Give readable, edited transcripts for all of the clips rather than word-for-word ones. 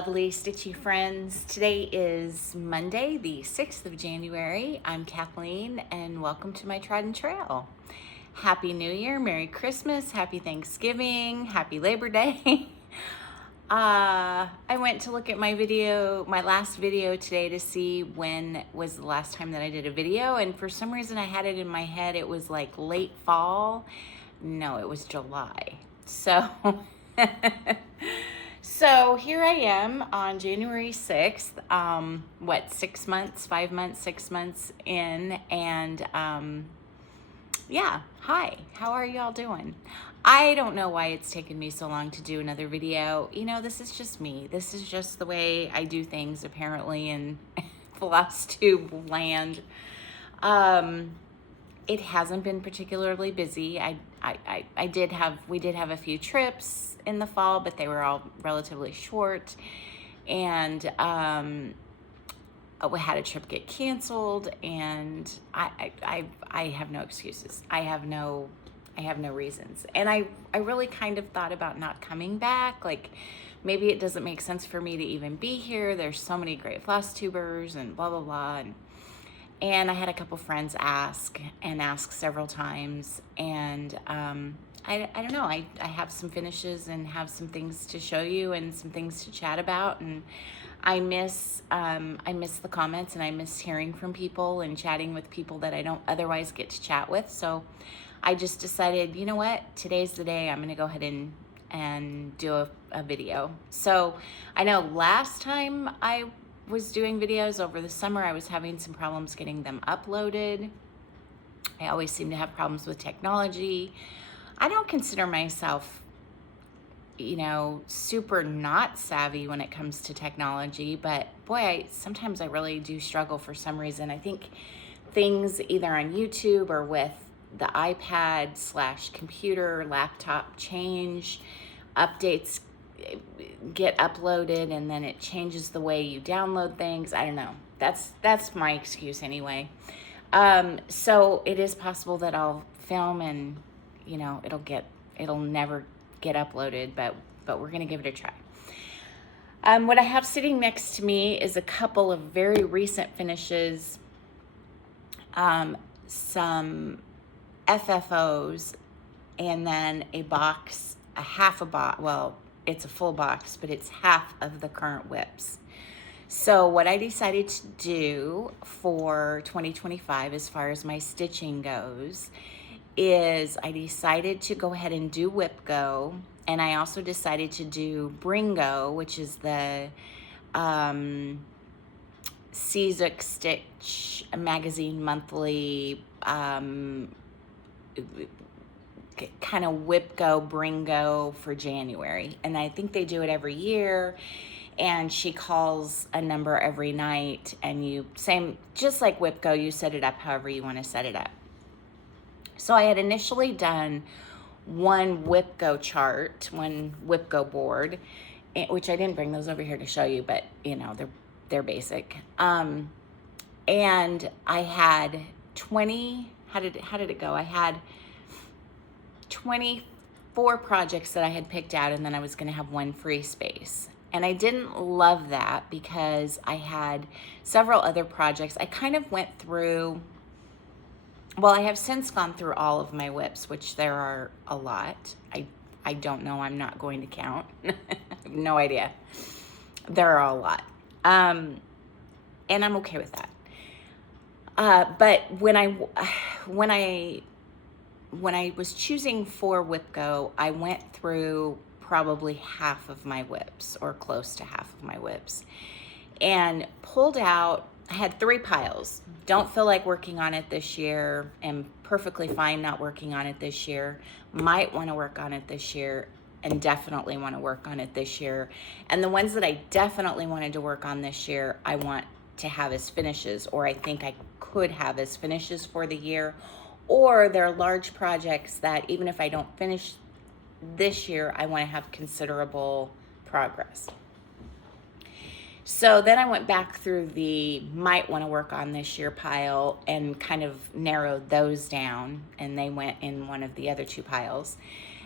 lovely stitchy friends. Today is Monday, the 6th of January. I'm Kathleen and welcome to my Trodden Trail. Happy New Year, Merry Christmas, Happy Thanksgiving, Happy Labor Day. I went to look at my last video today to see when was the last time that I did a video, and for some reason I had it in my head it was like late fall. No, it was July. So So here I am on January 6th, 5 months, 6 months in, and yeah, hi, how are y'all doing? I don't know why it's taken me so long to do another video. You know, this is just me. This is just the way I do things, apparently, in FFOs land. It hasn't been particularly busy. We did have a few trips in the fall, but they were all relatively short. And we had a trip get canceled, and I have no excuses. I have no reasons. And I really kind of thought about not coming back. Like, maybe it doesn't make sense for me to even be here. There's so many great floss tubers and blah, blah, blah. And I had a couple friends ask several times, and I don't know, I have some finishes and have some things to show you and some things to chat about, and I miss the comments, and I miss hearing from people and chatting with people that I don't otherwise get to chat with. So I just decided, you know what, today's the day. I'm gonna go ahead and do a video. So I know last time I was doing videos over the summer, I was having some problems getting them uploaded. I always seem to have problems with technology. I don't consider myself, you know, super not savvy when it comes to technology, but boy, sometimes I really do struggle for some reason. I think things either on YouTube or with the iPad/computer, laptop change, updates get uploaded, and then it changes the way you download things. I don't know. That's my excuse anyway. So it is possible that I'll film and, you know, it'll never get uploaded, but we're gonna give it a try. What I have sitting next to me is a couple of very recent finishes, some FFOs, and then a box, well, it's a full box, but it's half of the current whips. So what I decided to do for 2025 as far as my stitching goes is I decided to go ahead and do Whip Go, and I also decided to do Bring Go, which is the Seazook Stitch Magazine monthly kind of Whip Go, Bring Go for January. And I think they do it every year, and she calls a number every night, and just like Whip Go, you set it up however you want to set it up. So I had initially done one Whip Go chart, one Whip Go board, which I didn't bring those over here to show you, but you know, they're basic. And I had 20, how did it go? I had 24 projects that I had picked out, and then I was going to have one free space. And I didn't love that because I had several other projects. I kind of went through, well, I have since gone through all of my whips, which there are a lot. I don't know, I'm not going to count. I have no idea. There are a lot. And I'm okay with that. But when I was choosing for Whip Go, I went through probably half of my whips, or close to half of my whips, and pulled out. I had 3 piles. Don't feel like working on it this year. Am perfectly fine not working on it this year. Might want to work on it this year, and definitely want to work on it this year. And the ones that I definitely wanted to work on this year, I want to have as finishes, or I think I could have as finishes for the year. Or there are large projects that even if I don't finish this year, I want to have considerable progress. So then I went back through the might want to work on this year pile and kind of narrowed those down, and they went in one of the other 2 piles.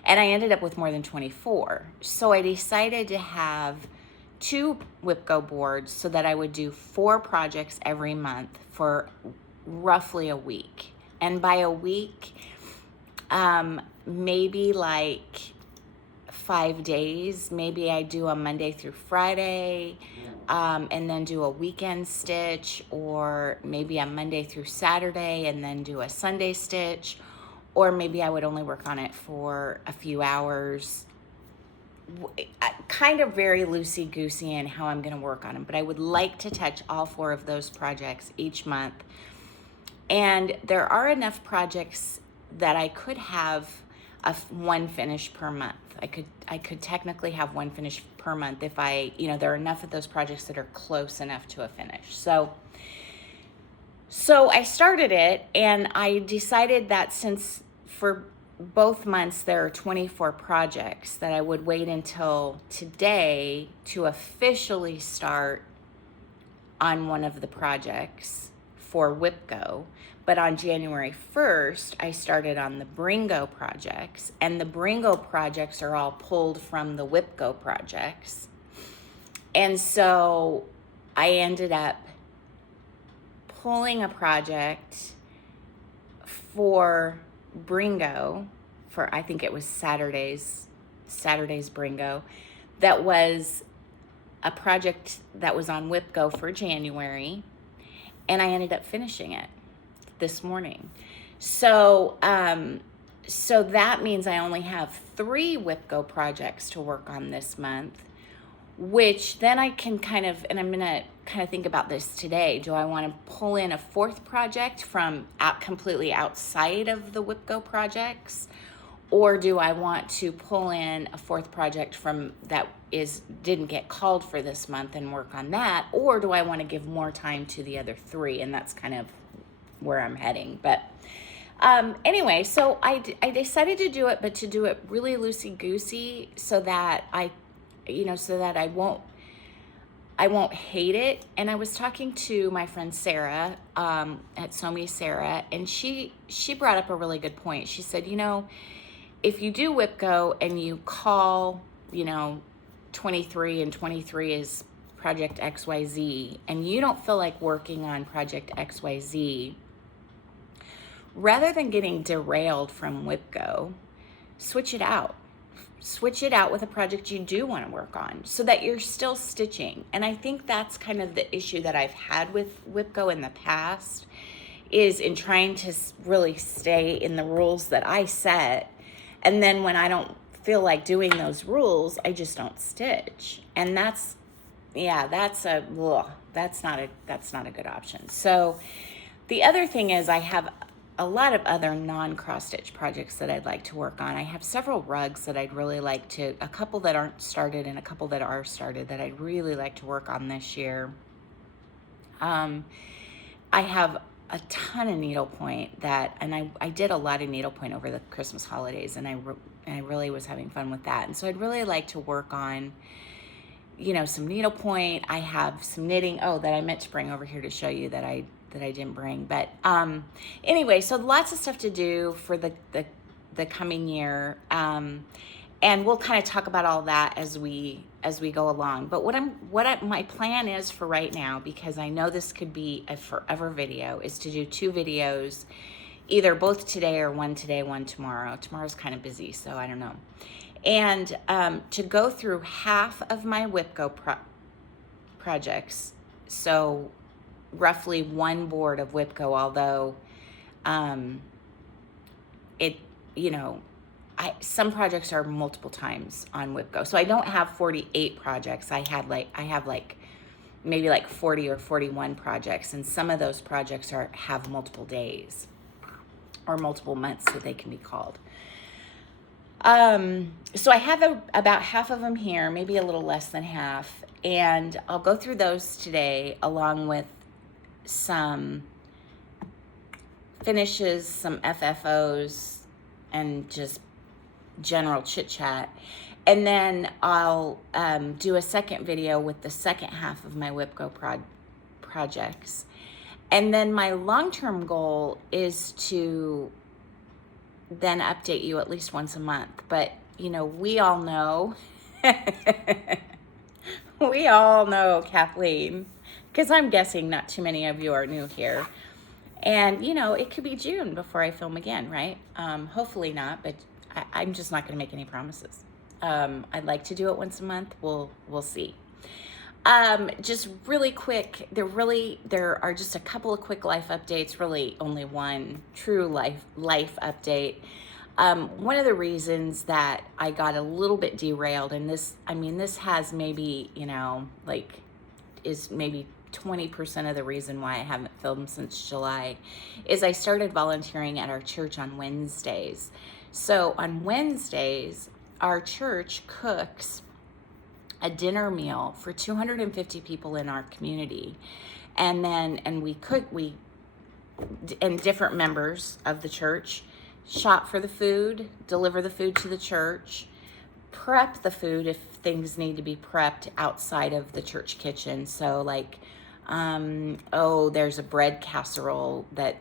And I ended up with more than 24. So I decided to have 2 WIPGO boards so that I would do 4 projects every month for roughly a week. And by a week, maybe like 5 days. Maybe I do a Monday through Friday, and then do a weekend stitch, or maybe a Monday through Saturday and then do a Sunday stitch, or maybe I would only work on it for a few hours. Kind of very loosey-goosey in how I'm going to work on them, but I would like to touch all 4 of those projects each month. And there are enough projects that I could have one finish per month. I could technically have 1 finish per month if there are enough of those projects that are close enough to a finish. So I started it, and I decided that since for both months there are 24 projects, that I would wait until today to officially start on one of the projects for WIPGO. But on January 1st, I started on the Bringo projects, and the Bringo projects are all pulled from the WIPGO projects. And so I ended up pulling a project for Bringo, for I think it was Saturday's Bringo, that was a project that was on WIPGO for January, and I ended up finishing it this morning. So that means I only have 3 WIPGO projects to work on this month, which then I can and I'm gonna think about this today. Do I want to pull in a 4th project from completely outside of the WIPGO projects? Or do I want to pull in a 4th project from that didn't get called for this month and work on that? Or do I want to give more time to the other 3? And that's kind of where I'm heading. But anyway, so I decided to do it, but to do it really loosey-goosey so that I won't hate it. And I was talking to my friend Sarah at Somi Sarah, and she brought up a really good point. She said, if you do WIPGO and you call, 23 and 23 is Project XYZ, and you don't feel like working on Project XYZ, rather than getting derailed from WIPGO, switch it out. Switch it out with a project you do want to work on so that you're still stitching. And I think that's kind of the issue that I've had with WIPGO in the past, is in trying to really stay in the rules that I set. And then when I don't feel like doing those rules, I just don't stitch. And that's not a good option. So the other thing is I have a lot of other non-cross stitch projects that I'd like to work on. I have several rugs that I'd really like to, a couple that aren't started and a couple that are started that I'd really like to work on this year. I have a ton of needlepoint and I did a lot of needlepoint over the Christmas holidays, and I really was having fun with that. And so I'd really like to work on, some needlepoint. I have some knitting, that I meant to bring over here to show you that I didn't bring. But anyway, so lots of stuff to do for the coming year. And we'll kind of talk about all that as we go along. But my plan is for right now, because I know this could be a forever video, is to do 2 videos, either both today or one today, one tomorrow. Tomorrow's kind of busy, so I don't know. And to go through half of my WIPGO projects, so roughly 1 board of WIPGO, although some projects are multiple times on WIPGO. So I don't have 48 projects. I have maybe 40 or 41 projects, and some of those projects have multiple days or multiple months that they can be called. So I have about half of them here, maybe a little less than half, and I'll go through those today along with some finishes, some FFOs, and just general chit chat. And then I'll do a second video with the second half of my WIPGO projects. And then my long-term goal is to then update you at least once a month. But, we all know We all know Kathleen, because I'm guessing not too many of you are new here. And, it could be June before I film again, right? Hopefully not, but I'm just not going to make any promises. I'd like to do it once a month. We'll see. Just really quick, there are just a couple of quick life updates, really only one true life update. One of the reasons that I got a little bit derailed, and this has maybe, is maybe 20% of the reason why I haven't filmed since July, is I started volunteering at our church on Wednesdays. So on Wednesdays, our church cooks a dinner meal for 250 people in our community. And different members of the church shop for the food, deliver the food to the church, prep the food if things need to be prepped outside of the church kitchen. So like, there's a bread casserole that,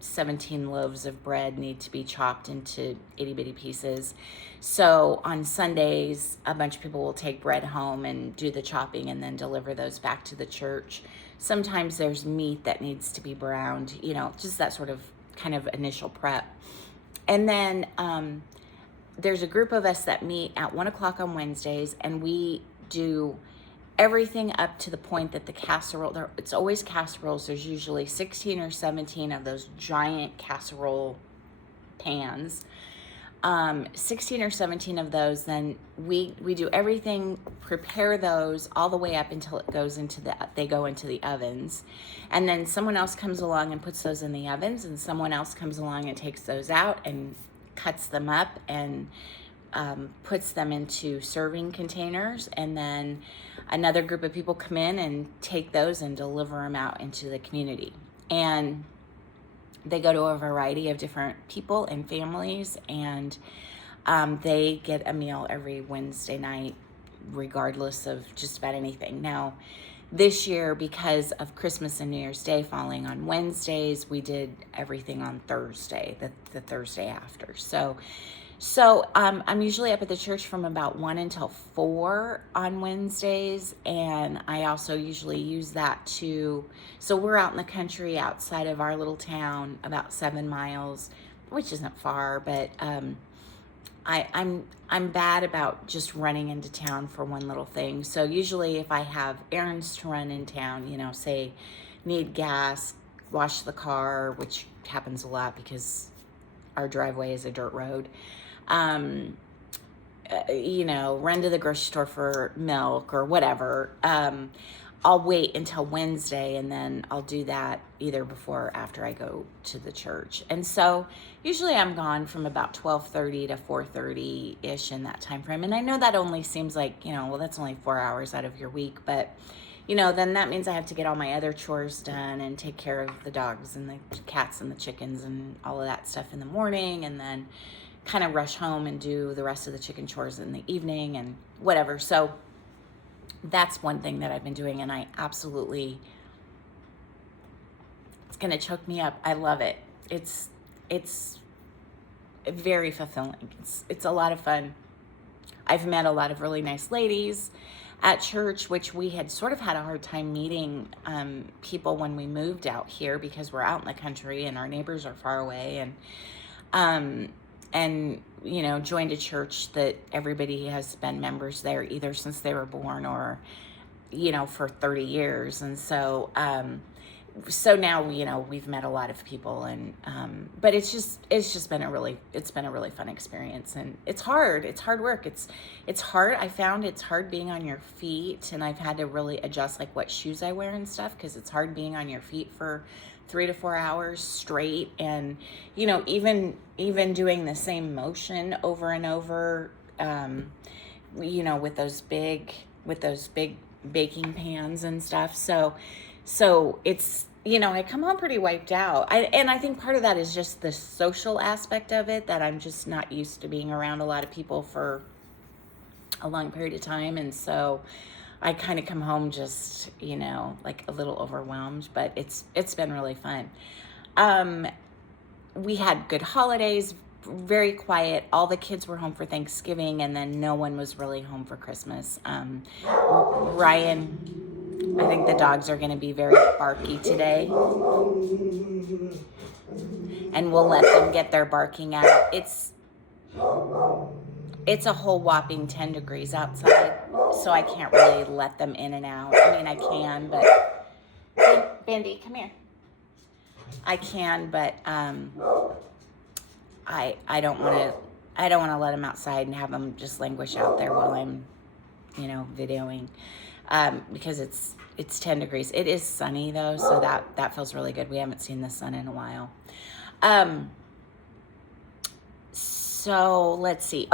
17 loaves of bread need to be chopped into itty bitty pieces. So on Sundays, a bunch of people will take bread home and do the chopping and then deliver those back to the church. Sometimes there's meat that needs to be browned, just that sort of kind of initial prep. And then there's a group of us that meet at 1:00 on Wednesdays, and we do everything up to the point that the casserole, it's always casseroles. There's usually 16 or 17 of those giant casserole pans. 16 or 17 of those, then we do everything, prepare those all the way up until they go into the ovens. And then someone else comes along and puts those in the ovens, and someone else comes along and takes those out and cuts them up and puts them into serving containers. And then another group of people come in and take those and deliver them out into the community. And they go to a variety of different people and families, and they get a meal every Wednesday night, regardless of just about anything. Now, this year, because of Christmas and New Year's Day falling on Wednesdays, we did everything on Thursday, the Thursday after. So I'm usually up at the church from about 1 until 4 on Wednesdays, and I also usually use that so we're out in the country outside of our little town, about 7 miles, which isn't far, but I'm bad about just running into town for one little thing. So usually if I have errands to run in town, say need gas, wash the car, which happens a lot because our driveway is a dirt road, run to the grocery store for milk or whatever, I'll wait until Wednesday, and then I'll do that either before or after I go to the church. And so usually I'm gone from about 12:30 to 4:30-ish in that time frame. And I know that only seems like, that's only 4 hours out of your week, but then that means I have to get all my other chores done and take care of the dogs and the cats and the chickens and all of that stuff in the morning, and then kind of rush home and do the rest of the chicken chores in the evening and whatever. So that's one thing that I've been doing, and it's going to choke me up. I love it. It's very fulfilling. It's a lot of fun. I've met a lot of really nice ladies at church, which we had sort of had a hard time meeting people when we moved out here because we're out in the country and our neighbors are far away, and joined a church that everybody has been members there either since they were born or, for 30 years. And so now, we've met a lot of people, and, but it's been a really fun experience, and it's hard work. It's hard. I found it's hard being on your feet, and I've had to really adjust like what shoes I wear and stuff, because it's hard being on your feet for 3 to 4 hours straight. And, even doing the same motion over and over, with those big baking pans and stuff. So it's, I come home pretty wiped out. And I think part of that is just the social aspect of it, that I'm just not used to being around a lot of people for a long period of time. And so I kind of come home just, like a little overwhelmed, but it's been really fun. We had good holidays, very quiet. All the kids were home for Thanksgiving, and then no one was really home for Christmas. Ryan, I think the dogs are going to be very barky today, and we'll let them get their barking out. It's a whole whopping 10 degrees outside, so I can't really let them in and out. I mean, I can, but Bendy, come here. I can, but I don't want to let them outside and have them just languish out there while I'm, videoing, because it's 10 degrees. It is sunny though, so that feels really good. We haven't seen the sun in a while. So let's see.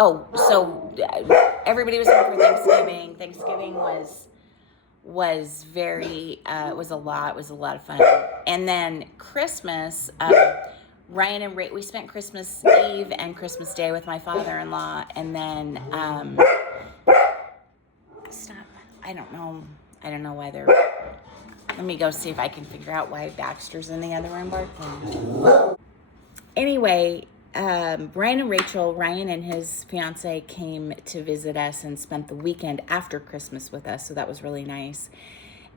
Everybody was home for Thanksgiving. Thanksgiving was very, it was a lot of fun. And then Christmas, Ryan and Ray, we spent Christmas Eve and Christmas Day with my father-in-law. And then, stop. I don't know why let me go see if I can figure out why Baxter's in the other room barking. Anyway, Brian and Rachel, Ryan and his fiance came to visit us and spent the weekend after Christmas with us, so that was really nice.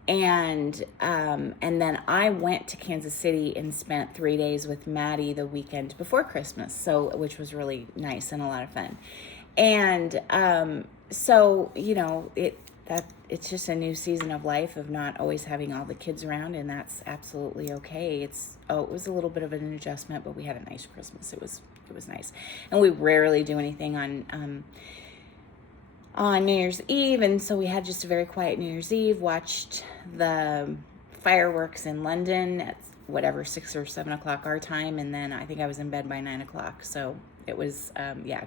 And then I went to Kansas City and spent 3 days with Maddie the weekend before Christmas, which was really nice and a lot of fun. And it's just a new season of life of not always having all the kids around, and that's absolutely okay. It was a little bit of an adjustment, but we had a nice Christmas. It was nice. And we rarely do anything on New Year's Eve, and so we had just a very quiet New Year's Eve, watched the fireworks in London at 6 or 7 o'clock our time, and then I think I was in bed by 9 o'clock, so it was,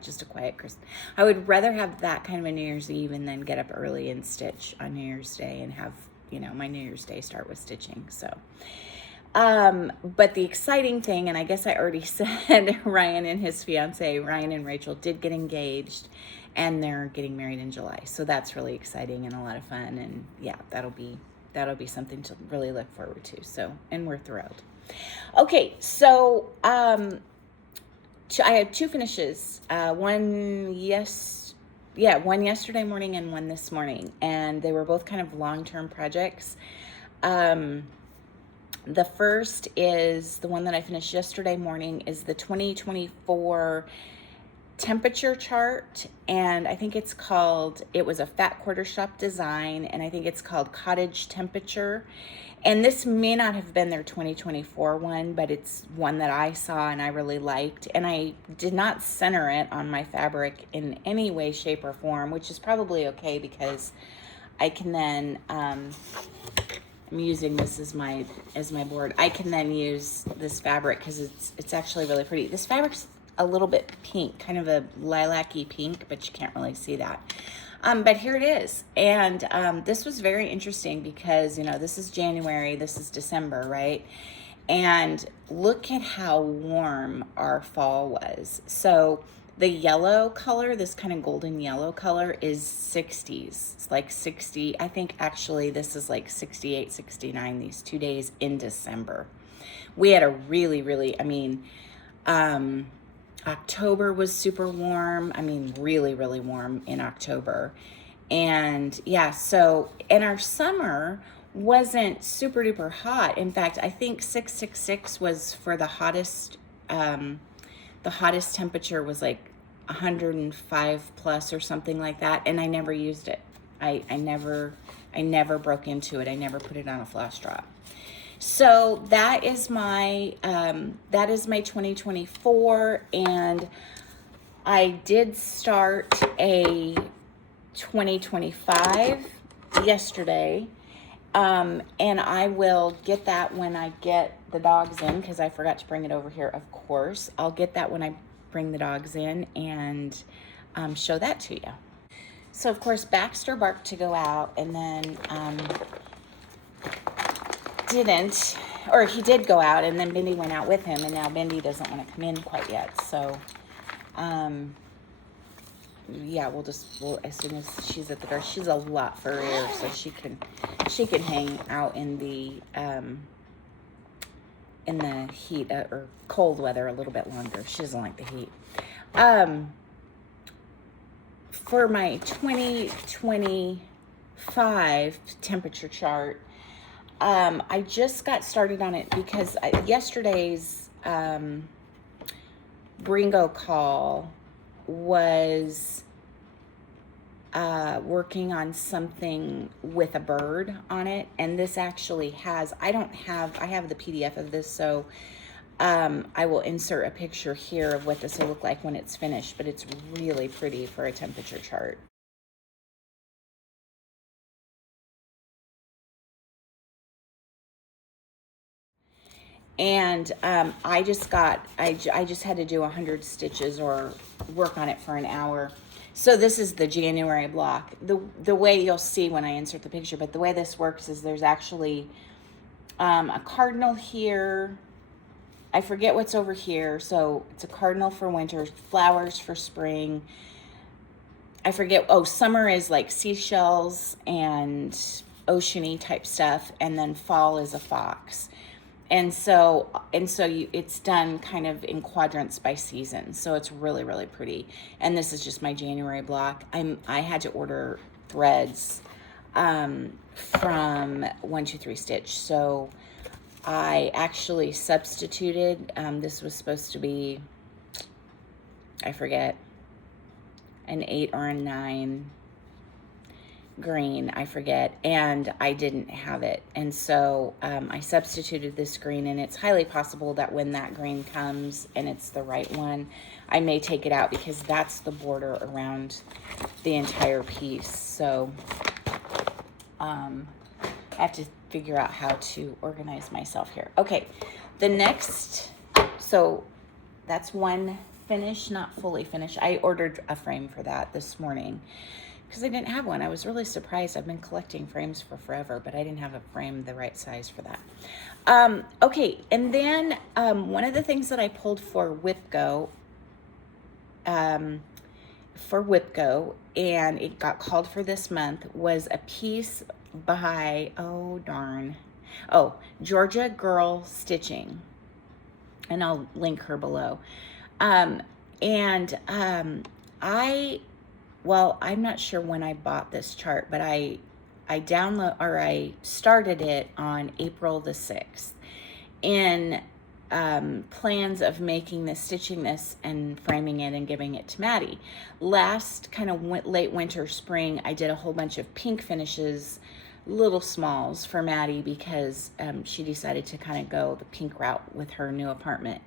just a quiet Christmas. I would rather have that kind of a New Year's Eve and then get up early and stitch on New Year's Day and have, my New Year's Day start with stitching. So, but the exciting thing, and I guess I already said, Ryan and his fiance, Ryan and Rachel, did get engaged, and they're getting married in July. So that's really exciting and a lot of fun. And yeah, that'll be something to really look forward to. So, and we're thrilled. Okay. So, I had 2 finishes, one yesterday morning and one this morning, and they were both kind of long-term projects. The first is the one that I finished yesterday morning is the 2024 temperature chart, and I think it was a fat quarter shop design, and I think it's called Cottage Temperature. And this may not have been their 2024 one, but it's one that I saw and I really liked. And I did not center it on my fabric in any way, shape, or form, which is probably okay because I can then, I'm using this as my board. I can then use this fabric because it's actually really pretty. This fabric's a little bit pink, kind of a lilac-y pink, but you can't really see that. But here it is. And this was very interesting because, this is January, this is December, right? And look at how warm our fall was. So the yellow color, this kind of golden yellow color, is 60s. It's like 60. I think actually this is like 68, 69 these 2 days in December. We had a really, really, October was super warm. Really, really warm in October. And and our summer wasn't super duper hot. In fact, I think 666 was for the hottest temperature was like 105 plus or something like that. And I never used it. I never broke into it. I never put it on a flash drop. So that is my 2024, and I did start a 2025 yesterday, and I will get that when I get the dogs in, because I forgot to bring it over here, of course. I'll get that when I bring the dogs in and show that to you. So, of course, Baxter barked to go out, and then he did go out, and then Bendy went out with him, and now Bendy doesn't want to come in quite yet. So, we'll as soon as she's at the door, she's a lot furrier, so she can hang out in the the heat or cold weather a little bit longer. She doesn't like the heat. For my 2025 temperature chart, I just got started on it because yesterday's Bringo call was working on something with a bird on it, and this actually has, I have the PDF of this, so I will insert a picture here of what this will look like when it's finished, but it's really pretty for a temperature chart. And I just had to do 100 stitches or work on it for an hour. So this is the January block. The way you'll see when I insert the picture, but the way this works is there's actually a cardinal here. I forget what's over here. So it's a cardinal for winter, flowers for spring. I forget, summer is like seashells and oceany type stuff, and then fall is a fox. And so it's done kind of in quadrants by season. So it's really, really pretty. And this is just my January block. I had to order threads from 123 Stitch. So I actually substituted, this was supposed to be, I forget, an 8 or a 9 green, I forget, and I didn't have it, and so I substituted this green, and it's highly possible that when that green comes and it's the right one, I may take it out because that's the border around the entire piece. So I have to figure out how to organize myself here. Okay, the next, so that's one finished, not fully finished. I ordered a frame for that this morning because I didn't have one. I was really surprised. I've been collecting frames for forever, but I didn't have a frame the right size for that. Okay, and then one of the things that I pulled for WIPGO, and it got called for this month, was a piece by, Georgia Girl Stitching, and I'll link her below. I'm not sure when I bought this chart, but I started it on April the 6th in plans of making this, stitching this, and framing it and giving it to Maddie. Last kind of late winter, spring, I did a whole bunch of pink finishes, little smalls for Maddie because she decided to kind of go the pink route with her new apartment.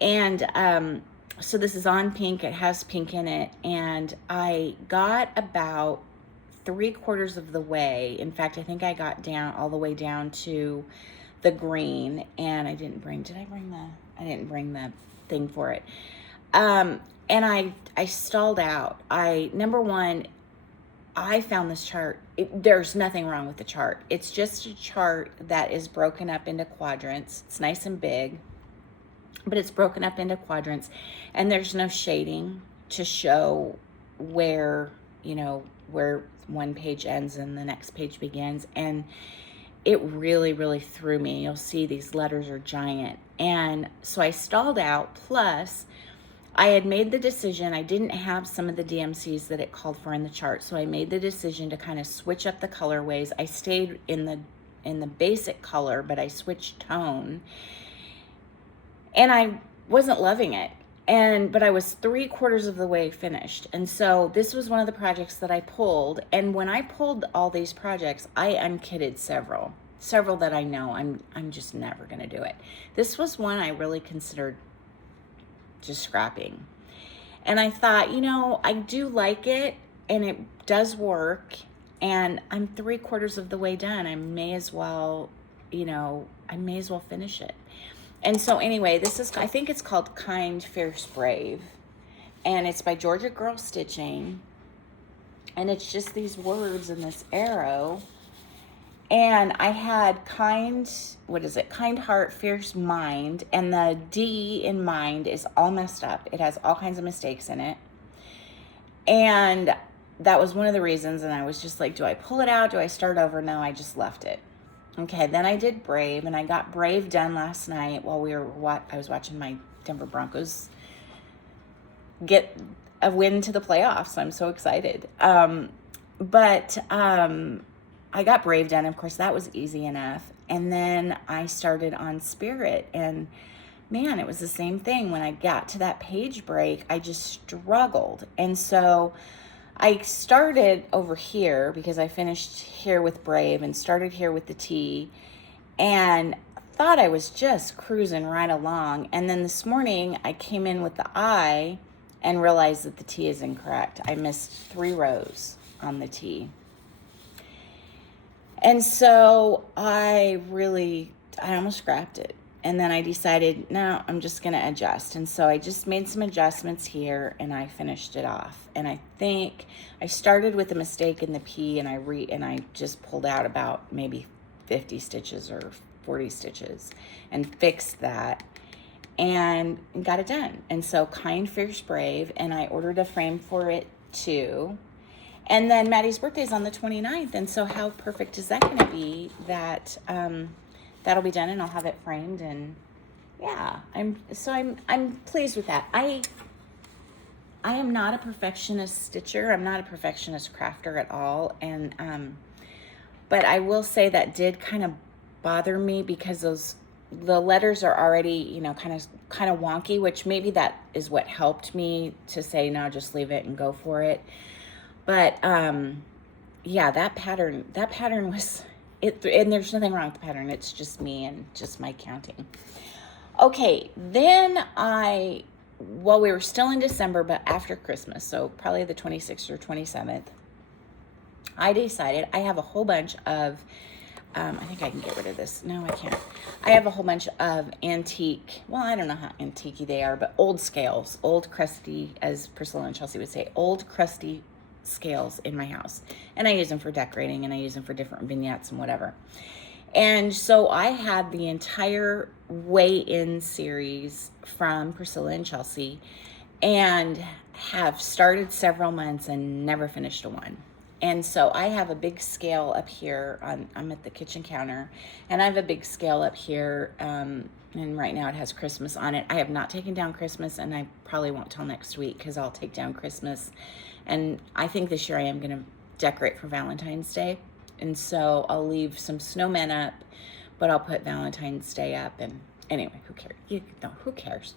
And so this is on pink, it has pink in it, and I got about 3/4 of the way. In fact, I think I got all the way down to the green, and I didn't bring the thing for it. And I stalled out. Number one, I found this chart. There's nothing wrong with the chart. It's just a chart that is broken up into quadrants. It's nice and big, but it's broken up into quadrants, and there's no shading to show where one page ends and the next page begins. And it really, really threw me. You'll see these letters are giant. And so I stalled out. Plus, I had made the decision, I didn't have some of the DMCs that it called for in the chart, so I made the decision to kind of switch up the colorways. I stayed in the basic color, but I switched tone. And I wasn't loving it. But I was 3/4 of the way finished. And so this was one of the projects that I pulled. And when I pulled all these projects, I unkitted several that I know I'm just never going to do it. This was one I really considered just scrapping. And I thought, I do like it and it does work, and I'm 3/4 of the way done. I may as well finish it. And so anyway, I think it's called Kind, Fierce, Brave. And it's by Georgia Girl Stitching. And it's just these words in this arrow. And I had kind heart, fierce mind. And the D in mind is all messed up. It has all kinds of mistakes in it. And that was one of the reasons. And I was just like, do I pull it out? Do I start over? No, I just left it. Okay, then I did Brave, and I got Brave done last night while I was watching my Denver Broncos get a win to the playoffs. I'm so excited. But I got Brave done. Of course, that was easy enough. And then I started on Spirit, and man, it was the same thing. When I got to that page break, I just struggled. And so I started over here because I finished here with Brave and started here with the T, and thought I was just cruising right along. And then this morning I came in with the I and realized that the T is incorrect. I missed 3 rows on the T. And so I almost scrapped it. And then I decided, no, I'm just going to adjust. And so I just made some adjustments here, and I finished it off. And I think I started with a mistake in the P, and I just pulled out about maybe 50 stitches or 40 stitches and fixed that and got it done. And so Kind, Fierce, Brave, and I ordered a frame for it too. And then Maddie's birthday is on the 29th. And so how perfect is that going to be that that'll be done, and I'll have it framed. And yeah, I'm pleased with that. I am not a perfectionist stitcher. I'm not a perfectionist crafter at all. And but I will say that did kind of bother me because the letters are already, kind of wonky, which maybe that is what helped me to say, no, just leave it and go for it. But yeah, that pattern was it, and there's nothing wrong with the pattern. It's just me and just my counting. Okay, then well, we were still in December, but after Christmas, so probably the 26th or 27th, I decided I have a whole bunch of, I think I can get rid of this. No, I can't. I have a whole bunch of antique, well, I don't know how antique they are, but old scales, old crusty, as Priscilla and Chelsea would say, old crusty scales in my house. And I use them for decorating, and I use them for different vignettes and whatever. And so I had the entire weigh-in series from Priscilla and Chelsea, and have started several months and never finished a one. And so I have a big scale up here I'm at the kitchen counter, and I have a big scale up here, and right now it has Christmas on it. I have not taken down Christmas, and I probably won't till next week because I'll take down Christmas. And I think this year I am going to decorate for Valentine's Day. And so I'll leave some snowmen up, but I'll put Valentine's Day up. And anyway, who cares? Who cares?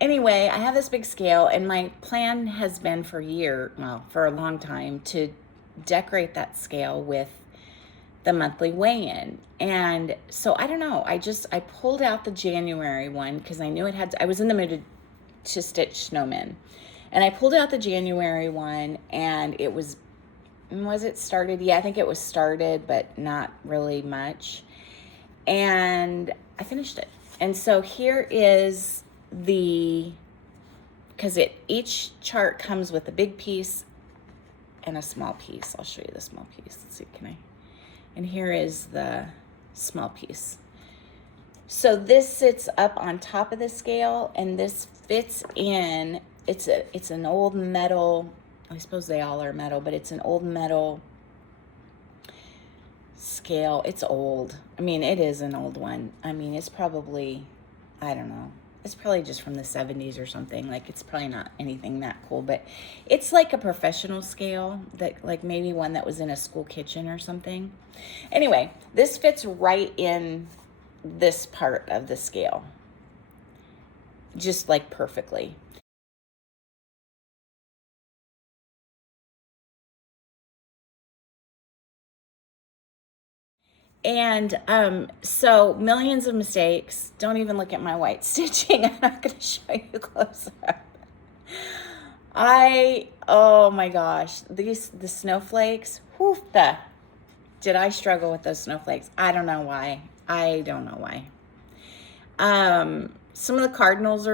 Anyway, I have this big scale, and my plan has been for a long time, to decorate that scale with the monthly weigh-in. And so I don't know, I pulled out the January one because I knew I was in the mood to stitch snowmen. And I pulled out the January one, and it was it started? Yeah, I think it was started, but not really much. And I finished it. And so here is because each chart comes with a big piece and a small piece. I'll show you the small piece. Let's see, and here is the small piece. So this sits up on top of the scale, and this fits in. It's an old metal, I suppose they all are metal, but it's an old metal scale. It's old. I mean, it is an old one. I mean, it's probably, I don't know, it's probably just from the 70s or something. Like, it's probably not anything that cool, but it's like a professional scale, that like maybe one that was in a school kitchen or something. Anyway, this fits right in this part of the scale, just like perfectly. And so millions of mistakes. Don't even look at my white stitching. I'm not going to show you close up. Oh my gosh, the snowflakes. Did I struggle with those snowflakes? I don't know why. Some of the cardinals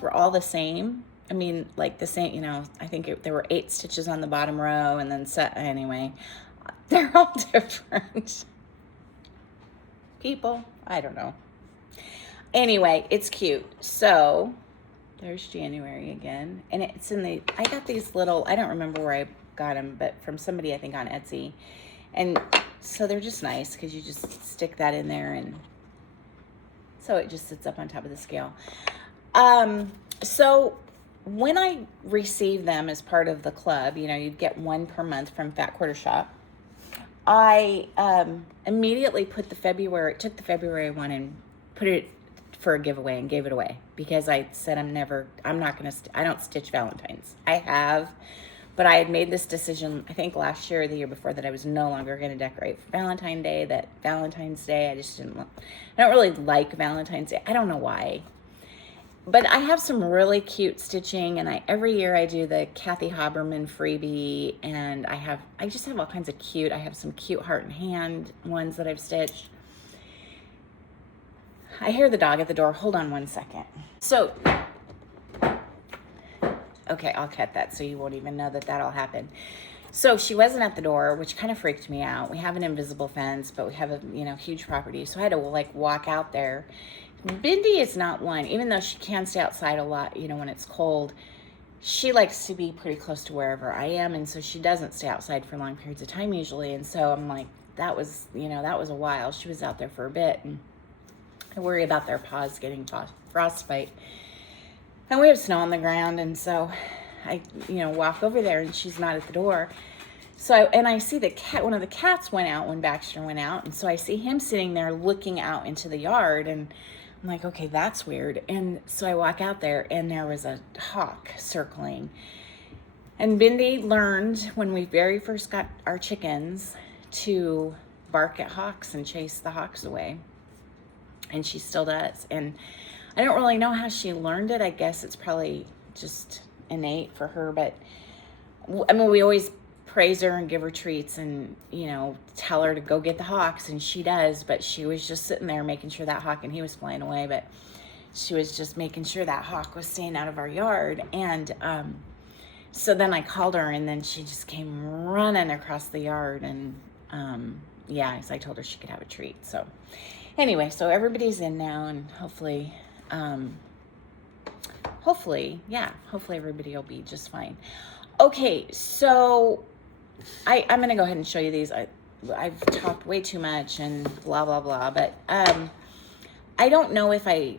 were all the same. I mean, like the same, I think there were 8 stitches on the bottom row, and then anyway, they're all different. People, I don't know. Anyway, it's cute. So there's January again, and I got these little, I don't remember where I got them, but from somebody, I think on Etsy. And so they're just nice because you just stick that in there, and so it just sits up on top of the scale. So when I received them as part of the club, you'd get one per month from Fat Quarter Shop. I immediately took the February one and put it for a giveaway and gave it away because I said I don't stitch Valentines. I have, but I had made this decision, I think last year or the year before, that I was no longer going to decorate for Valentine's Day. I just I don't really like Valentine's Day. I don't know why. But I have some really cute stitching, and every year I do the Kathy Haberman freebie, and I just have all kinds of cute. I have some cute heart and hand ones that I've stitched. I hear the dog at the door. Hold on one second. So, okay, I'll cut that so you won't even know that all happened. So she wasn't at the door, which kind of freaked me out. We have an invisible fence, but we have a huge property, so I had to walk out there. Bindi is not one, even though she can stay outside a lot, when it's cold. She likes to be pretty close to wherever I am, and so she doesn't stay outside for long periods of time usually. And so I'm like, that was a while. She was out there for a bit, and I worry about their paws getting frostbite. And we have snow on the ground, and so I, walk over there, and she's not at the door. So I see one of the cats went out when Baxter went out, and so I see him sitting there looking out into the yard, and I'm like, okay, that's weird. And so I walk out there, and there was a hawk circling. And Bindi learned when we very first got our chickens to bark at hawks and chase the hawks away. And she still does. And I don't really know how she learned it. I guess it's probably just innate for her. But, I mean, we always praise her and give her treats and, tell her to go get the hawks, and she does, but she was just sitting there making sure that hawk, and he was flying away, but she was just making sure that hawk was staying out of our yard. And so then I called her, and then she just came running across the yard, and so I told her she could have a treat. So anyway, so everybody's in now, and hopefully everybody will be just fine. Okay, so I'm going to go ahead and show you these. I've talked way too much and blah, blah, blah, but I don't know if I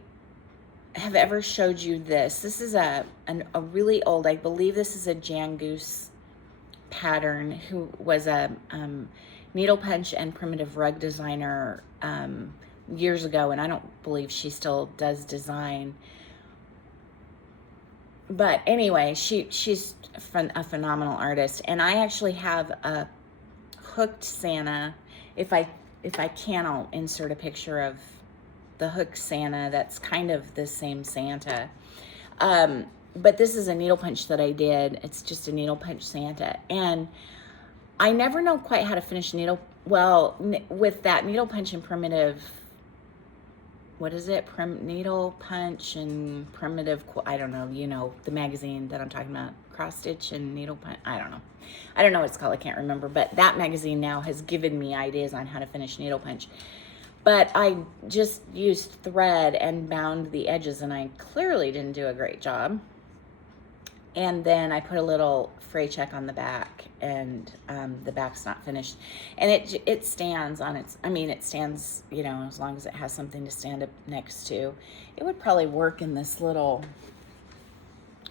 have ever showed you this. This is a really old, I believe this is a Jan Goose pattern, who was a needle punch and primitive rug designer years ago, and I don't believe she still does design. But anyway, she's a phenomenal artist, and I actually have a hooked Santa. If I can, I'll insert a picture of the hooked Santa that's kind of the same Santa. But this is a needle punch that I did. It's just a needle punch Santa, and I never know quite how to finish with that needle punch and primitive. What is it? Needle punch and primitive, I don't know, the magazine that I'm talking about, cross stitch and needle punch. I don't know what it's called. I can't remember, but that magazine now has given me ideas on how to finish needle punch. But I just used thread and bound the edges, and I clearly didn't do a great job. And then I put a little fray check on the back, and the back's not finished. And it stands on its, it stands, as long as it has something to stand up next to. It would probably work in this little,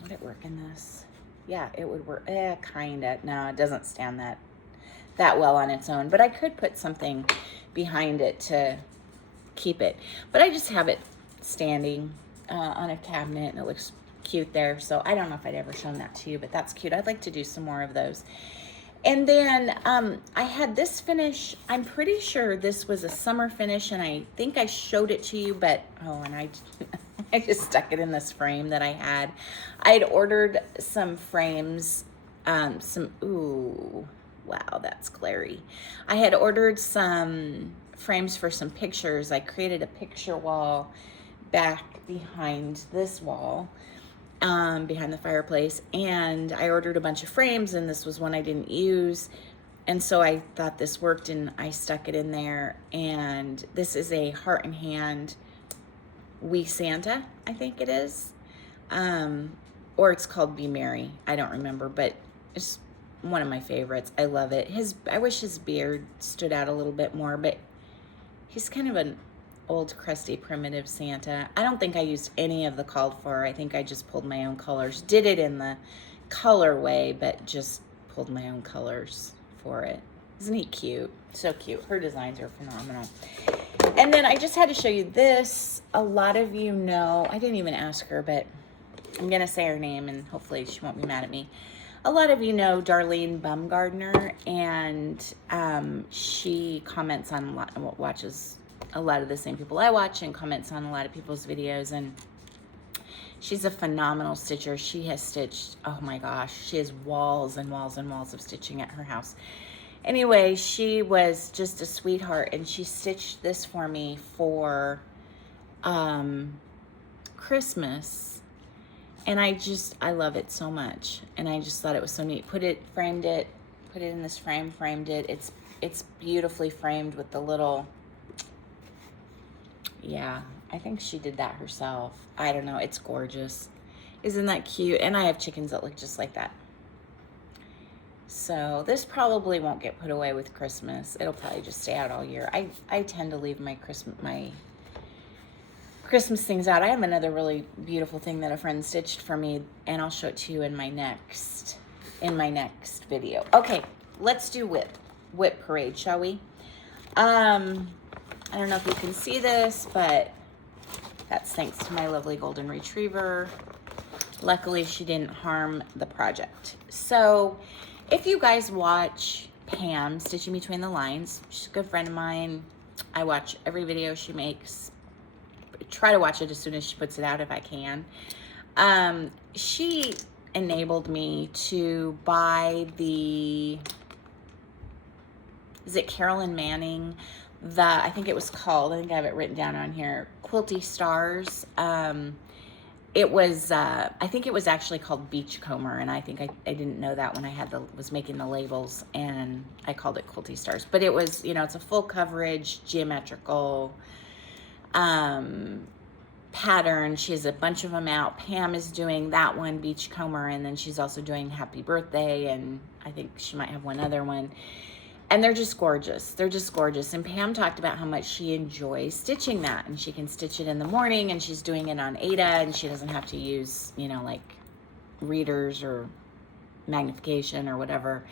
would it work in this? Yeah, it would work, kinda. No, it doesn't stand that well on its own, but I could put something behind it to keep it. But I just have it standing on a cabinet, and it looks cute there. So I don't know if I'd ever shown that to you, but that's cute. I'd like to do some more of those. And then I had this finish. I'm pretty sure this was a summer finish, and I think I showed it to you, but I just stuck it in this frame that I had. I had ordered some frames, ooh, wow, that's glary. I had ordered some frames for some pictures. I created a picture wall back behind this wall, behind the fireplace, and I ordered a bunch of frames, and this was one I didn't use, and so I thought this worked, and I stuck it in there. And this is a heart and hand Wee Santa, I think it is, or it's called Be Merry, I don't remember, but it's one of my favorites. I love it. I wish his beard stood out a little bit more, but he's kind of an old, crusty, primitive Santa. I don't think I used any of the called for. I think I just pulled my own colors. Did it in the colorway, but just pulled my own colors for it. Isn't he cute? So cute. Her designs are phenomenal. And then I just had to show you this. A lot of you know, I didn't even ask her, but I'm going to say her name and hopefully she won't be mad at me. A lot of you know Darlene Bumgardner, and she comments on a lot, watches a lot of the same people I watch, and comments on a lot of people's videos, and she's a phenomenal stitcher. She has stitched, oh my gosh, she has walls and walls and walls of stitching at her house. Anyway, she was just a sweetheart, and she stitched this for me for Christmas. And I love it so much. And I just thought it was so neat. Framed it, put it in this frame, framed it. It's beautifully framed with the little, yeah, I think she did that herself. I don't know, it's gorgeous. Isn't that cute? And I have chickens that look just like that. So this probably won't get put away with Christmas. It'll probably just stay out all year. I tend to leave my Christmas things out. I have another really beautiful thing that a friend stitched for me, and I'll show it to you in my next video. Okay, let's do whip parade, shall we? I don't know if you can see this, but that's thanks to my lovely golden retriever. Luckily, she didn't harm the project. So if you guys watch Pam Stitching Between the Lines, she's a good friend of mine. I watch every video she makes. Try to watch it as soon as she puts it out if I can. She enabled me to buy the, is it Carolyn Manning? I think it was called, I think I have it written down on here, Quilty Stars. It was, I think it was actually called Beachcomber, and I think I didn't know that when I was making the labels, and I called it Quilty Stars. But it was, you know, it's a full coverage, geometrical pattern. She has a bunch of them out. Pam is doing that one, Beachcomber, and then she's also doing Happy Birthday, and I think she might have one other one. And they're just gorgeous. They're just gorgeous. And Pam talked about how much she enjoys stitching that, and she can stitch it in the morning, and she's doing it on Ada, and she doesn't have to use, you know, like readers or magnification or whatever.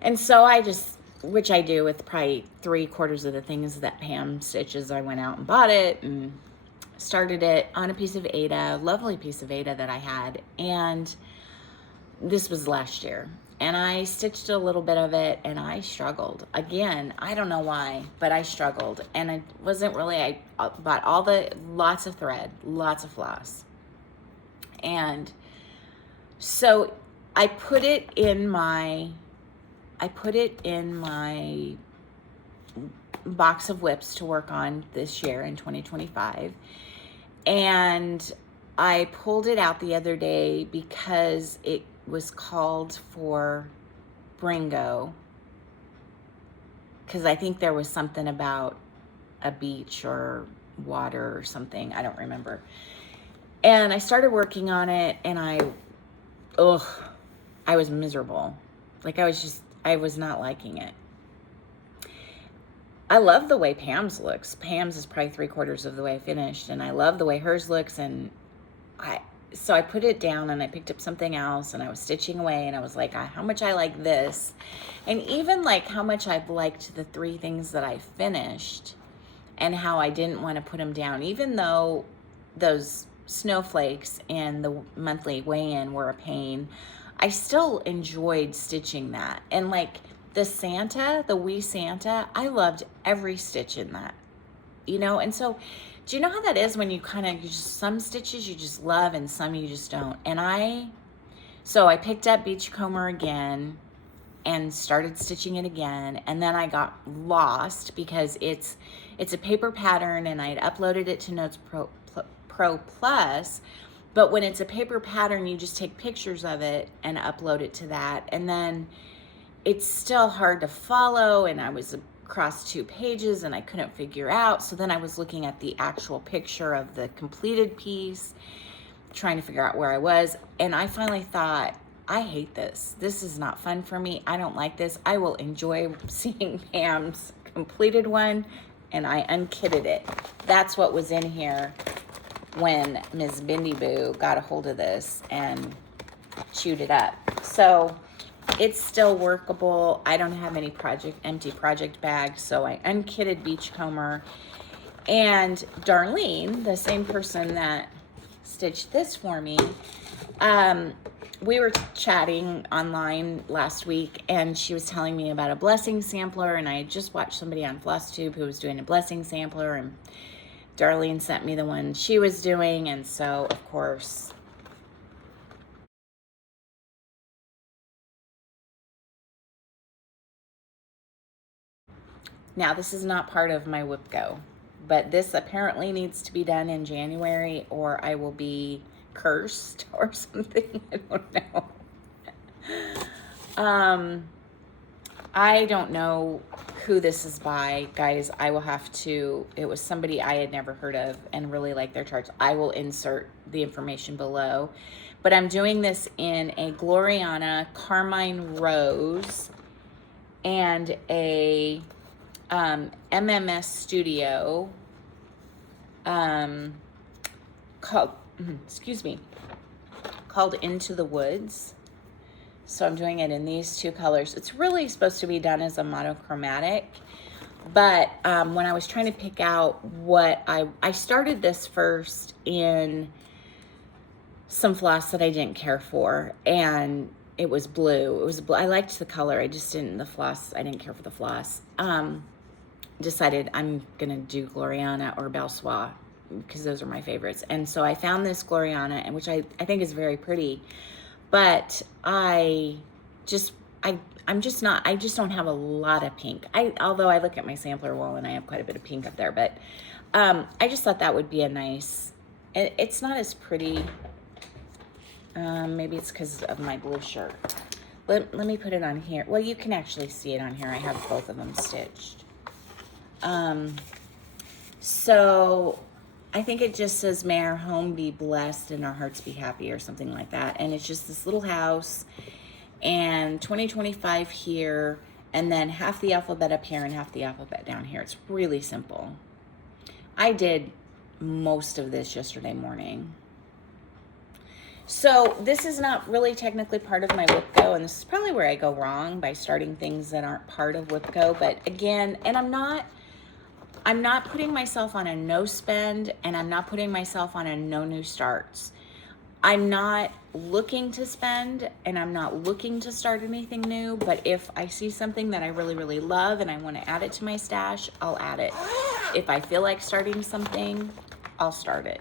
And so I just, which I do with probably 3/4 of the things that Pam stitches, I went out and bought it and started it on a piece of Ada, lovely piece of Ada that I had. And this was last year. And I stitched a little bit of it, and I struggled. Again, I don't know why, but I struggled. And I wasn't really, I bought lots of thread, lots of floss. And so I put it in my box of whips to work on this year in 2025. And I pulled it out the other day because it was called for Bringo, because I think there was something about a beach or water or something, I don't remember. And I started working on it, and I was miserable. Like I was not liking it. I love the way Pam's looks. Pam's is probably 3/4 of the way finished, and I love the way hers looks. And so I put it down, and I picked up something else, and I was stitching away, and I was like, how much I like this, and even like how much I've liked the 3 things that I finished, and how I didn't want to put them down, even though those snowflakes and the monthly weigh-in were a pain. I still enjoyed stitching that. And like the Santa, the wee Santa, I loved every stitch in that, you know. And so do you know how that is when you some stitches you just love and some you just don't? And so I picked up Beachcomber again and started stitching it again, and then I got lost because it's a paper pattern, and I had uploaded it to Notes Pro Plus. But when it's a paper pattern, you just take pictures of it and upload it to that, and then it's still hard to follow, and I was across 2 pages and I couldn't figure out. So then I was looking at the actual picture of the completed piece, trying to figure out where I was, and I finally thought, I hate this. This is not fun for me. I don't like this. I will enjoy seeing Pam's completed one, and I unkitted it. That's what was in here when Ms. Bindi Boo got a hold of this and chewed it up. So it's still workable. I don't have any empty project bags, so I unkitted Beachcomber. And Darlene, the same person that stitched this for me, we were chatting online last week, and she was telling me about a blessing sampler, and I had just watched somebody on FlossTube who was doing a blessing sampler, and Darlene sent me the one she was doing, and so, of course, now this is not part of my WIP Go, but this apparently needs to be done in January, or I will be cursed or something. I don't know. I don't know who this is by, guys. I will have to, it was somebody I had never heard of and really like their charts. I will insert the information below, but I'm doing this in a Gloriana Carmine Rose and a MMS Studio called, called Into the Woods. So I'm doing it in these two colors. It's really supposed to be done as a monochromatic, but when I was trying to pick out what I started this first in some floss that I didn't care for, and it was blue. It was blue. I liked the color. I just didn't, the floss, I didn't care for the floss. Decided I'm gonna do Gloriana or Belle Soie because those are my favorites. And so I found this Gloriana, and which I think is very pretty, but I just don't have a lot of pink. Although I look at my sampler wall and I have quite a bit of pink up there, but I just thought that would be a nice, it's not as pretty. Maybe it's because of my blue shirt. Let me put it on here. Well, you can actually see it on here. I have both of them stitched. So I think it just says, may our home be blessed and our hearts be happy, or something like that. And it's just this little house, and 2025 here, and then half the alphabet up here and half the alphabet down here. It's really simple. I did most of this yesterday morning. So this is not really technically part of my WIP Go, and this is probably where I go wrong by starting things that aren't part of WIP Go. But again, and I'm not putting myself on a no spend, and I'm not putting myself on a no new starts. I'm not looking to spend, and I'm not looking to start anything new, but if I see something that I really, really love and I want to add it to my stash, I'll add it. If I feel like starting something, I'll start it.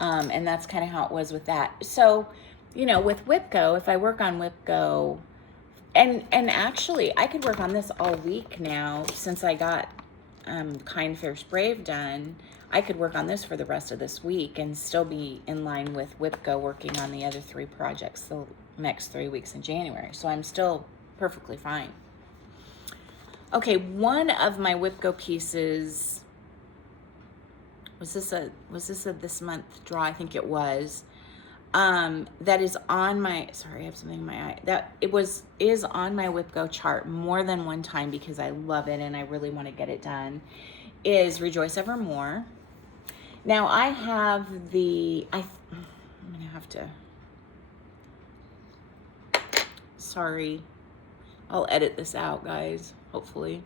And that's kind of how it was with that. So, you know, with WIP Go, if I work on WIP Go, and actually I could work on this all week now since I got Kind, Fierce, Brave done. I could work on this for the rest of this week and still be in line with WIP Go working on the other 3 projects the next 3 weeks in January. So I'm still perfectly fine. Okay, one of my WIP Go pieces, was this a this month draw? I think it was. That is on my, sorry, I have something in my eye. That is on my WIP Go chart more than one time because I love it and I really want to get it done, is Rejoice Evermore. Now I have I'm gonna have to, sorry, I'll edit this out, guys, hopefully.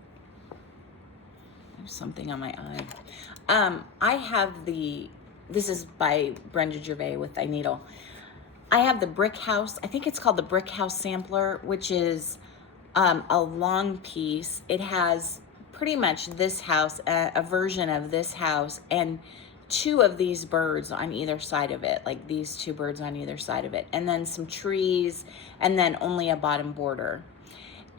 There's something on my eye. I have this is by Brenda Gervais with Thy Needle. I have the Brick House. I think it's called the Brick House Sampler, which is a long piece. It has pretty much this house, a version of this house, and 2 of these birds on either side of it, like these 2 birds on either side of it, and then some trees, and then only a bottom border.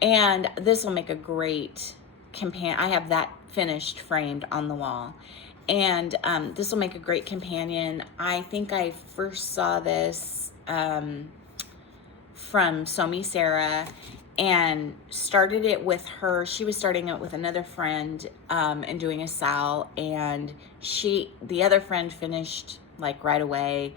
And this will make a great companion. I have that finished, framed on the wall. And this will make a great companion. I think I first saw this from Somi Sarah and started it with her. She was starting it with another friend and doing a sal, and the other friend finished like right away.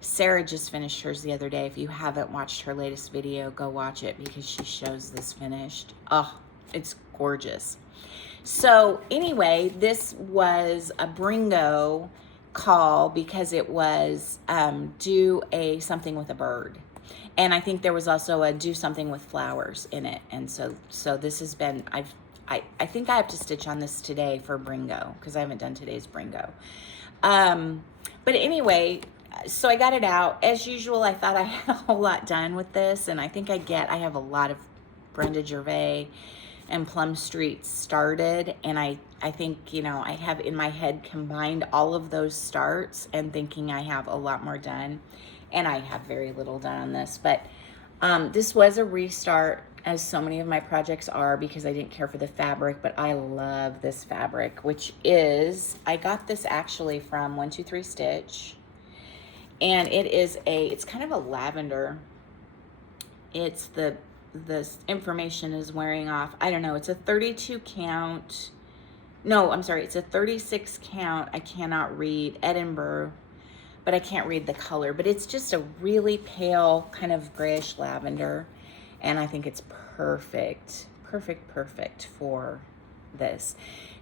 Sarah just finished hers the other day. If you haven't watched her latest video, go watch it because she shows this finished. Oh, it's gorgeous. So anyway, this was a Bringo call because it was do something with a bird. And I think there was also a do something with flowers in it. And so this has been, I think I have to stitch on this today for Bringo because I haven't done today's Bringo. But anyway, so I got it out. As usual, I thought I had a whole lot done with this, and I think I have a lot of Brenda Gervais and Plum Street started, and I think, you know, I have in my head combined all of those starts and thinking I have a lot more done, and I have very little done on this. But this was a restart, as so many of my projects are, because I didn't care for the fabric, but I love this fabric, which is, I got this actually from 123 Stitch, and it's kind of a lavender. It's the information is wearing off. I don't know, it's a 32 count. No, I'm sorry, it's a 36 count. I cannot read Edinburgh, but I can't read the color, but it's just a really pale kind of grayish lavender. And I think it's perfect for this.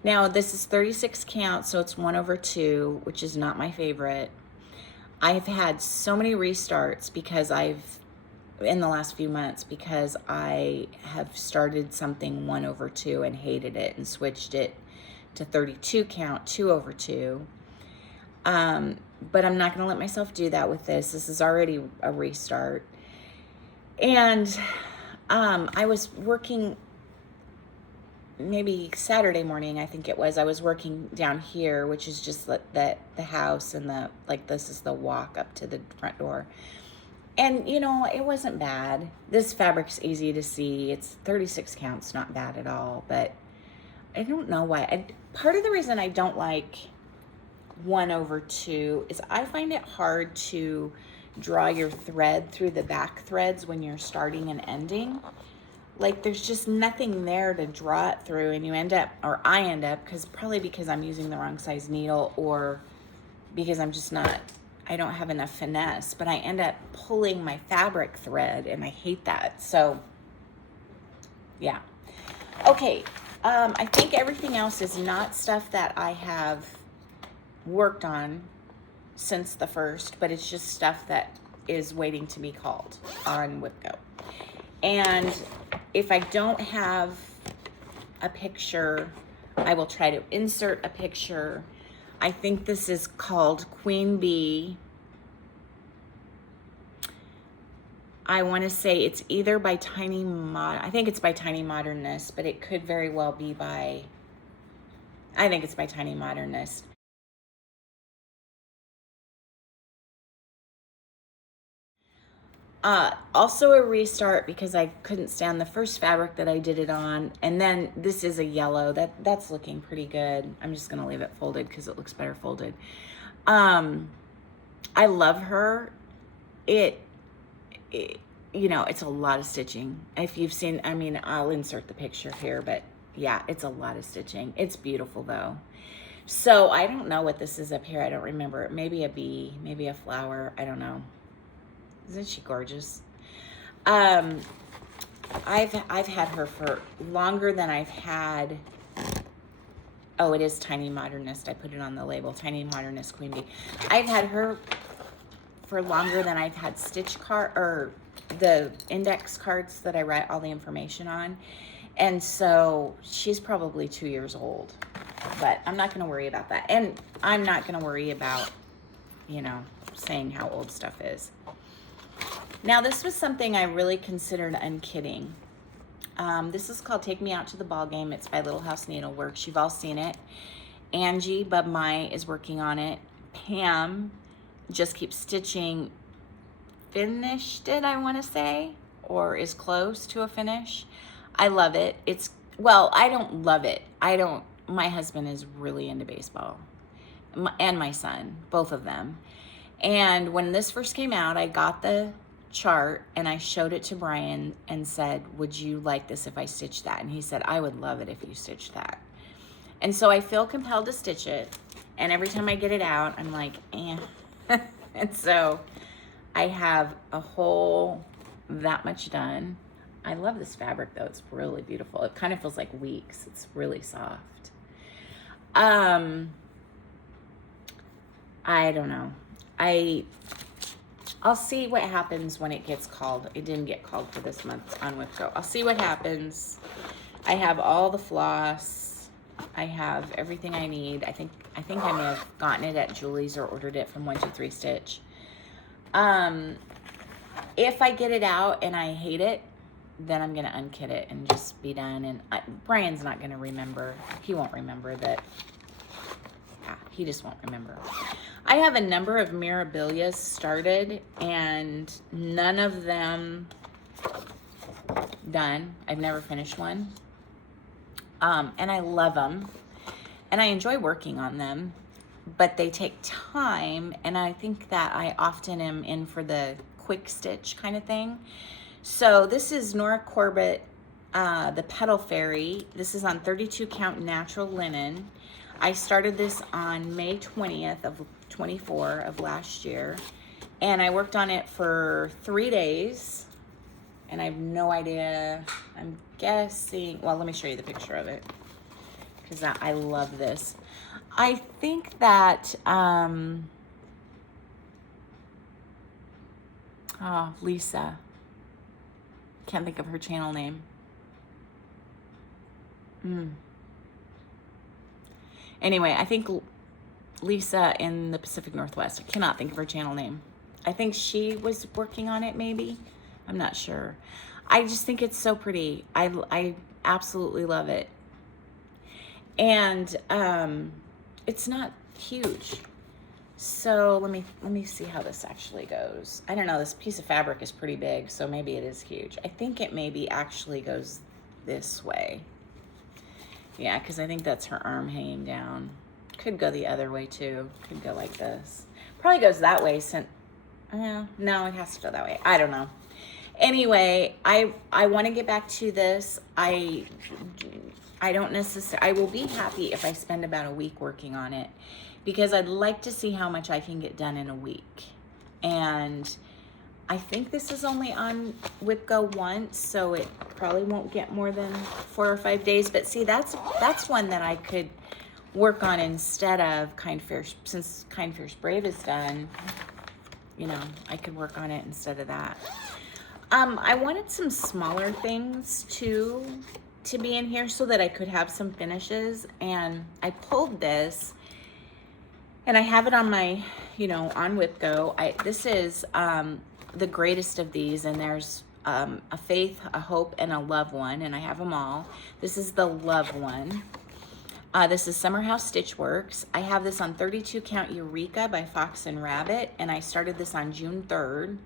Now this is 36 count, so it's 1/2, which is not my favorite. I've had so many restarts because in the last few months, because I have started something 1/2 and hated it and switched it to 32 count 2/2. But I'm not gonna let myself do that with this. This is already a restart. And I was working, maybe Saturday morning, I think it was. I was working down here, which is just the house, and this is the walk up to the front door. And, you know, it wasn't bad. This fabric's easy to see. It's 36 counts, not bad at all. But I don't know why. Part of the reason I don't like 1/2 is I find it hard to draw your thread through the back threads when you're starting and ending. Like, there's just nothing there to draw it through, and I end up, probably because I'm using the wrong size needle, or because I don't have enough finesse, but I end up pulling my fabric thread, and I hate that. So yeah. Okay, I think everything else is not stuff that I have worked on since the first, but it's just stuff that is waiting to be called on WhipGo. And if I don't have a picture, I will try to insert a picture. I think this is called Queen Bee. I want to say it's either by I think it's by Tiny Modernist, but it could very well be I think it's by Tiny Modernist. Also a restart because I couldn't stand the first fabric that I did it on. And then this is a yellow. That's looking pretty good. I'm just going to leave it folded because it looks better folded. I love her. You know, it's a lot of stitching. If you've seen, I mean, I'll insert the picture here, but yeah, it's a lot of stitching. It's beautiful though. So I don't know what this is up here. I don't remember it. Maybe a bee, maybe a flower. I don't know. Isn't she gorgeous? I've had her for longer than I've had. Oh, it is Tiny Modernist. I put it on the label, Tiny Modernist Queen Bee. I've had her for longer than I've had stitch card or the index cards that I write all the information on. And so she's probably 2 years old, but I'm not going to worry about that. And I'm not going to worry about, you know, saying how old stuff is. Now, this was something I really considered unkitting. This is called Take Me Out to the Ball Game. It's by Little House Needleworks. You've all seen it. Angie Bub Mai is working on it. Pam just keeps stitching, finished it, I want to say, or is close to a finish. I love it. Well, I don't love it. My husband is really into baseball, and my son, both of them. And when this first came out, I got the chart and I showed it to Brian and said, would you like this if I stitch that? And he said, I would love it if you stitched that. And so I feel compelled to stitch it. And every time I get it out, I'm like, And so I have a whole that much done. I love this fabric though. It's really beautiful. It kind of feels like weeks. It's really soft. I don't know. I'll see what happens when it gets called. It didn't get called for this month on Wipco. I'll see what happens. I have all the floss. I have everything I need. I think I may have gotten it at Julie's or ordered it from 123 Stitch. If I get it out and I hate it, then I'm gonna unkit it and just be done. And Brian's not gonna remember. He won't remember that. Yeah, he just won't remember. I have a number of Mirabilias started and none of them done. I've never finished one. And I love them and I enjoy working on them, but they take time. And I think that I often am in for the quick stitch kind of thing. So this is Nora Corbett, the Petal Fairy. This is on 32 count natural linen. I started this on May 20th of 24 of last year, and I worked on it for 3 days, and I have no idea. I'm guessing, well, let me show you the picture of it, because I love this. I think that, Lisa, can't think of her channel name. Anyway, I think Lisa in the Pacific Northwest. I cannot think of her channel name. I think she was working on it, maybe. I'm not sure. I just think it's so pretty. I absolutely love it. And it's not huge. So let me see how this actually goes. I don't know, this piece of fabric is pretty big, so maybe it is huge. I think it maybe actually goes this way. Yeah, because I think that's her arm hanging down. Could go the other way too. Could go like this. Probably goes that way since, no, it has to go that way. I don't know. Anyway, I want to get back to this. I don't necessarily, I will be happy if I spend about a week working on it, because I'd like to see how much I can get done in a week. And I think this is only on Wipco once, so it probably won't get more than 4 or 5 days. But see, that's one that I could work on instead of Kind Fierce. Since Kind Fierce Brave is done, you know, I could work on it instead of that. I wanted some smaller things too to be in here so that I could have some finishes. And I pulled this, and I have it on my, you know, on Wipco. This is the greatest of these, and there's a faith, a hope, and a love one, and I have them all. This is the love one. This is Summer House Stitchworks. I have this on 32 count Eureka by Fox and Rabbit, and I started this on June 3rd.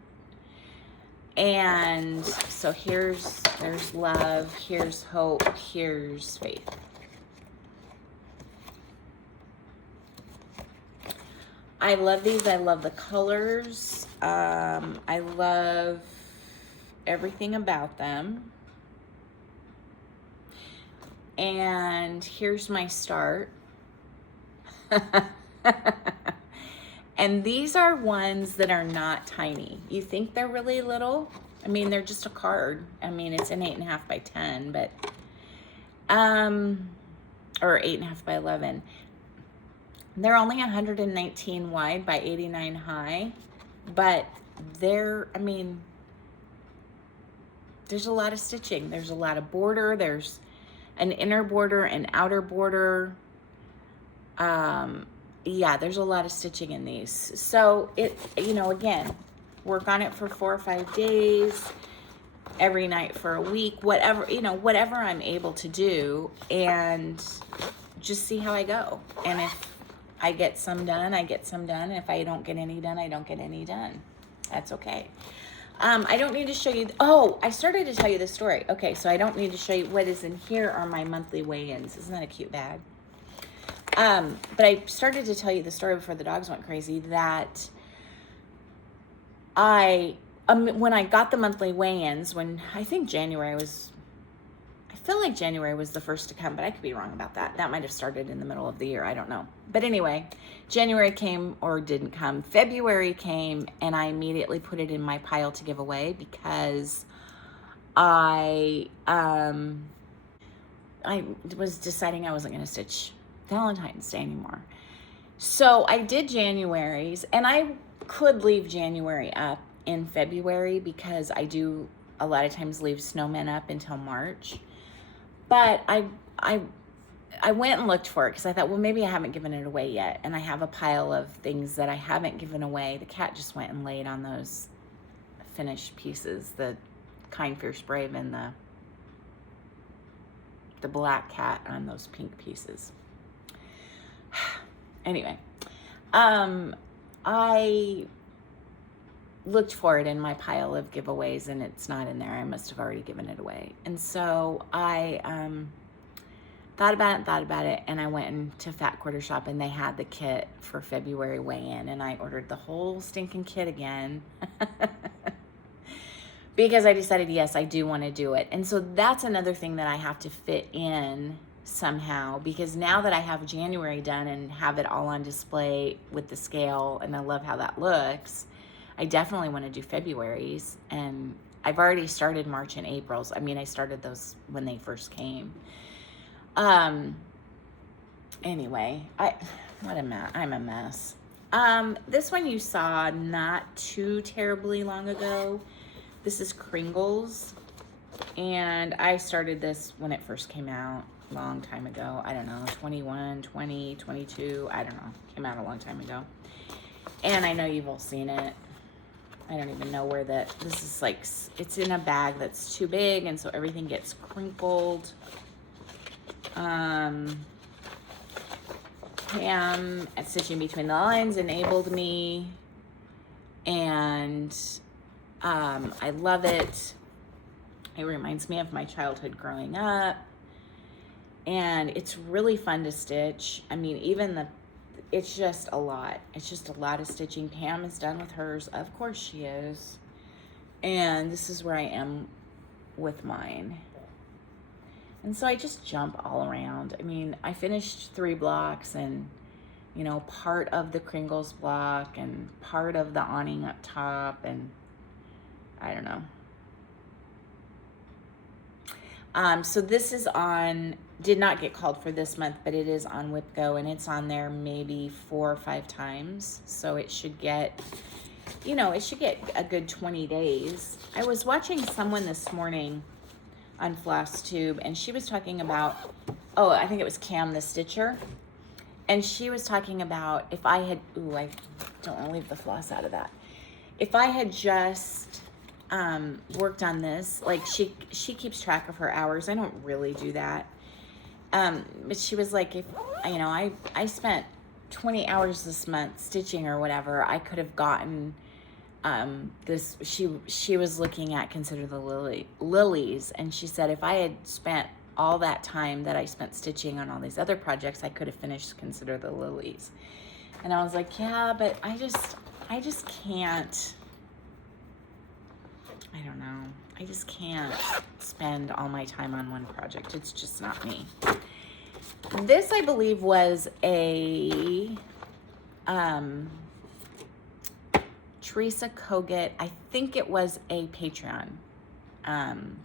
And so there's love, here's hope, here's faith. I love these. I love the colors. I love everything about them. And here's my start. And these are ones that are not tiny. You think they're really little. I mean, they're just a card. I mean, it's an 8.5 by 10, but, or 8.5 by 11. They're only 119 wide by 89 high, but they're, I mean, there's a lot of stitching. There's a lot of border. There's an inner border, an outer border. Yeah, there's a lot of stitching in these. So it, you know, again, work on it for 4 or 5 days, every night for a week, whatever, you know, whatever I'm able to do, and just see how I go. And if I get some done, I get some done. If I don't get any done, I don't get any done. That's okay. I don't need to show you. Oh, I started to tell you the story. Okay, so I don't need to show you what is in here are my monthly weigh-ins. Isn't that a cute bag? But I started to tell you the story before the dogs went crazy that when I got the monthly weigh-ins, when I think January was I feel like January was the first to come, but I could be wrong about that. That might have started in the middle of the year. I don't know. But anyway, January came or didn't come. February came, and I immediately put it in my pile to give away because I was deciding I wasn't going to stitch Valentine's Day anymore. So I did January's, and I could leave January up in February because I do a lot of times leave snowmen up until March. But I went and looked for it because I thought, well, maybe I haven't given it away yet. And I have a pile of things that I haven't given away. The cat just went and laid on those finished pieces, the Kind Fierce Brave and the black cat on those pink pieces. Anyway, I looked for it in my pile of giveaways, and it's not in there. I must have already given it away. And so I thought about it, and I went into Fat Quarter Shop, and they had the kit for February weigh-in, and I ordered the whole stinking kit again because I decided, yes, I do want to do it. And so that's another thing that I have to fit in somehow, because now that I have January done and have it all on display with the scale, and I love how that looks, I definitely want to do February's, and I've already started March and April's. I mean, I started those when they first came. Anyway, I'm a mess. This one you saw not too terribly long ago. This is Kringles, and I started this when it first came out, long time ago. I don't know, 21, 20, 22, I don't know. Came out a long time ago. And I know you've all seen it. I don't even know where this is like, it's in a bag that's too big, and so everything gets crinkled. Pam at Stitching Between the Lines enabled me, and I love it. It reminds me of my childhood growing up, and it's really fun to stitch. I mean, it's just a lot. It's just a lot of stitching. Pam is done with hers. Of course she is. And this is where I am with mine. And so I just jump all around. I mean, I finished 3 blocks, and, you know, part of the Kringles block and part of the awning up top, and I don't know. So this is on, did not get called for this month, but it is on WhipGo, and it's on there maybe 4 or 5 times. So it should get, you know, it should get a good 20 days. I was watching someone this morning on FlossTube, and she was talking about, oh, I think it was Cam the Stitcher. And she was talking about if I had, ooh, I don't want to leave the floss out of that. If I had just worked on this, like she keeps track of her hours. I don't really do that. But she was like, if, you know, I spent 20 hours this month stitching or whatever, I could have gotten this, she was looking at Consider the Lilies, and she said if I had spent all that time that I spent stitching on all these other projects, I could have finished Consider the Lilies. And I was like, yeah, but I just can't, I don't know, I just can't spend all my time on one project. It's just not me. This, I believe, was a Teresa Kogut. I think it was a Patreon. And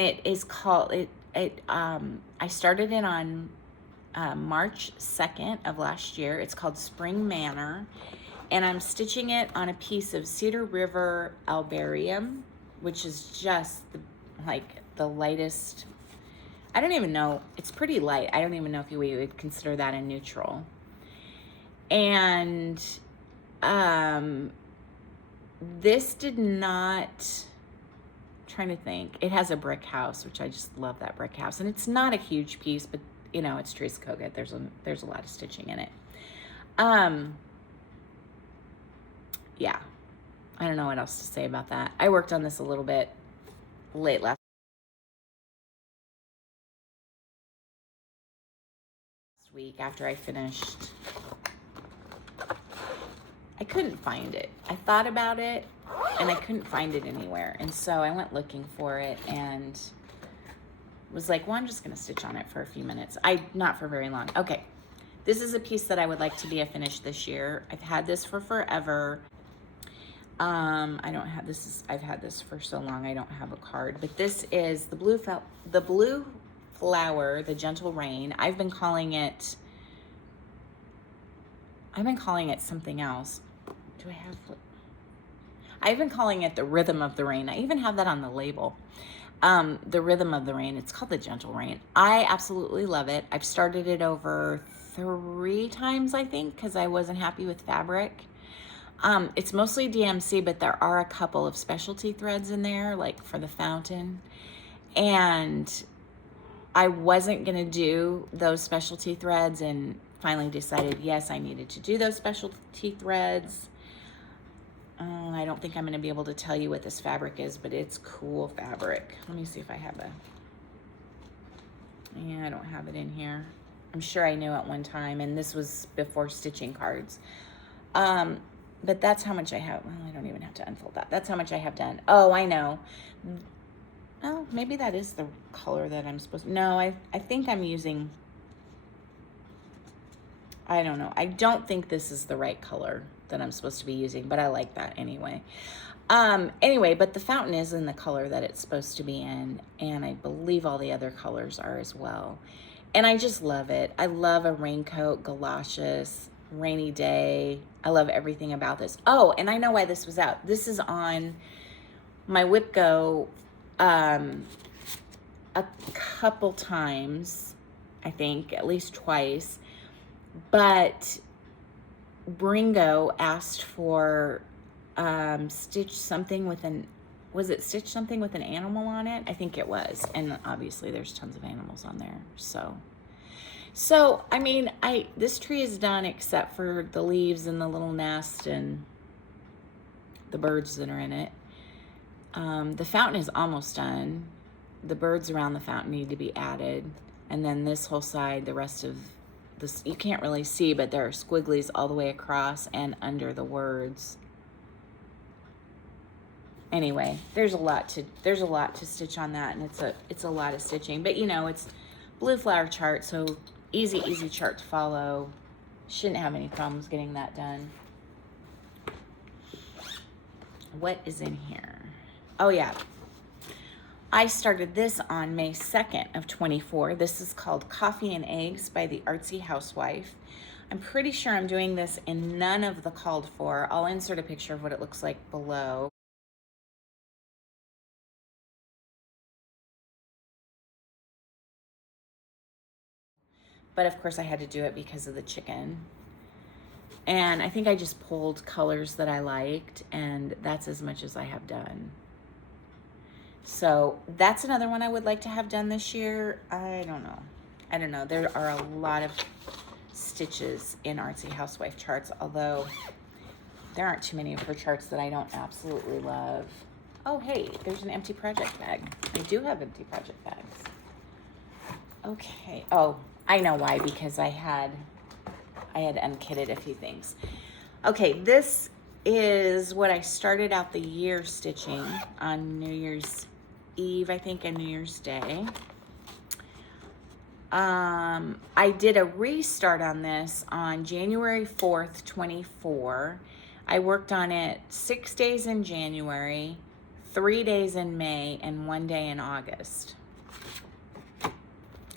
it is called, I started it on March 2nd of last year. It's called Spring Manor. And I'm stitching it on a piece of Cedar River Albarium, which is just the lightest. I don't even know. It's pretty light. I don't even know if you would consider that a neutral. And this did not, I'm trying to think. It has a brick house, which I just love that brick house. And it's not a huge piece, but you know, it's Teresa Kogut. There's a lot of stitching in it. Yeah, I don't know what else to say about that. I worked on this a little bit late last week after I finished. I couldn't find it. I thought about it and I couldn't find it anywhere. And so I went looking for it, and was like, well, I'm just going to stitch on it for a few minutes. Not for very long. Okay. This is a piece that I would like to be a finish this year. I've had this for forever. I don't have I've had this for so long I don't have a card, but this is the blue flower, the gentle rain. I've been calling it something else. I've been calling it the rhythm of the rain. I even have that on the label. The rhythm of the rain. It's called the gentle rain. I absolutely love it. I've started it over 3 times, I think, because I wasn't happy with fabric. It's mostly DMC, but there are a couple of specialty threads in there, like for the fountain. And I wasn't going to do those specialty threads and finally decided, yes, I needed to do those specialty threads. I don't think I'm going to be able to tell you what this fabric is, but it's cool fabric. Let me see if I have yeah, I don't have it in here. I'm sure I knew at one time, and this was before stitching cards. But that's how much I have. Well, I don't even have to unfold that. That's how much I have done. Oh, I know. Oh, maybe that is the color that I'm supposed to. No, I think I'm using, I don't know. I don't think this is the right color that I'm supposed to be using, but I like that anyway. Anyway, but the fountain is in the color that it's supposed to be in, and I believe all the other colors are as well. And I just love it. I love a raincoat, galoshes, rainy day. I love everything about this. Oh, and I know why this was out. This is on my WhipGo a couple times, I think, at least twice. But Bringo asked for stitch something with was it stitch something with an animal on it? I think it was. And obviously there's tons of animals on there. So, I mean, this tree is done except for the leaves and the little nest and the birds that are in it. The fountain is almost done. The birds around the fountain need to be added. And then this whole side, the rest of this, you can't really see, but there are squigglies all the way across and under the words. Anyway, there's a lot to stitch on that, and it's a lot of stitching. But you know, it's blue flower chart, so easy chart to follow. Shouldn't have any problems getting that done. What is in here? Oh yeah. I started this on May 2nd of 24. This is called Coffee and Eggs by the Artsy Housewife. I'm pretty sure I'm doing this in none of the called for. I'll insert a picture of what it looks like below. But of course I had to do it because of the chicken. And I think I just pulled colors that I liked, and that's as much as I have done. So that's another one I would like to have done this year. I don't know. There are a lot of stitches in Artsy Housewife charts, although there aren't too many of her charts that I don't absolutely love. Oh, hey, there's an empty project bag. I do have empty project bags. Okay. Oh, I know why, because I had unkitted a few things. Okay, this is what I started out the year stitching on New Year's Eve, I think, and New Year's Day. I did a restart on this on January 4th, 24. I worked on it 6 days in January, 3 days in May, and 1 day in August.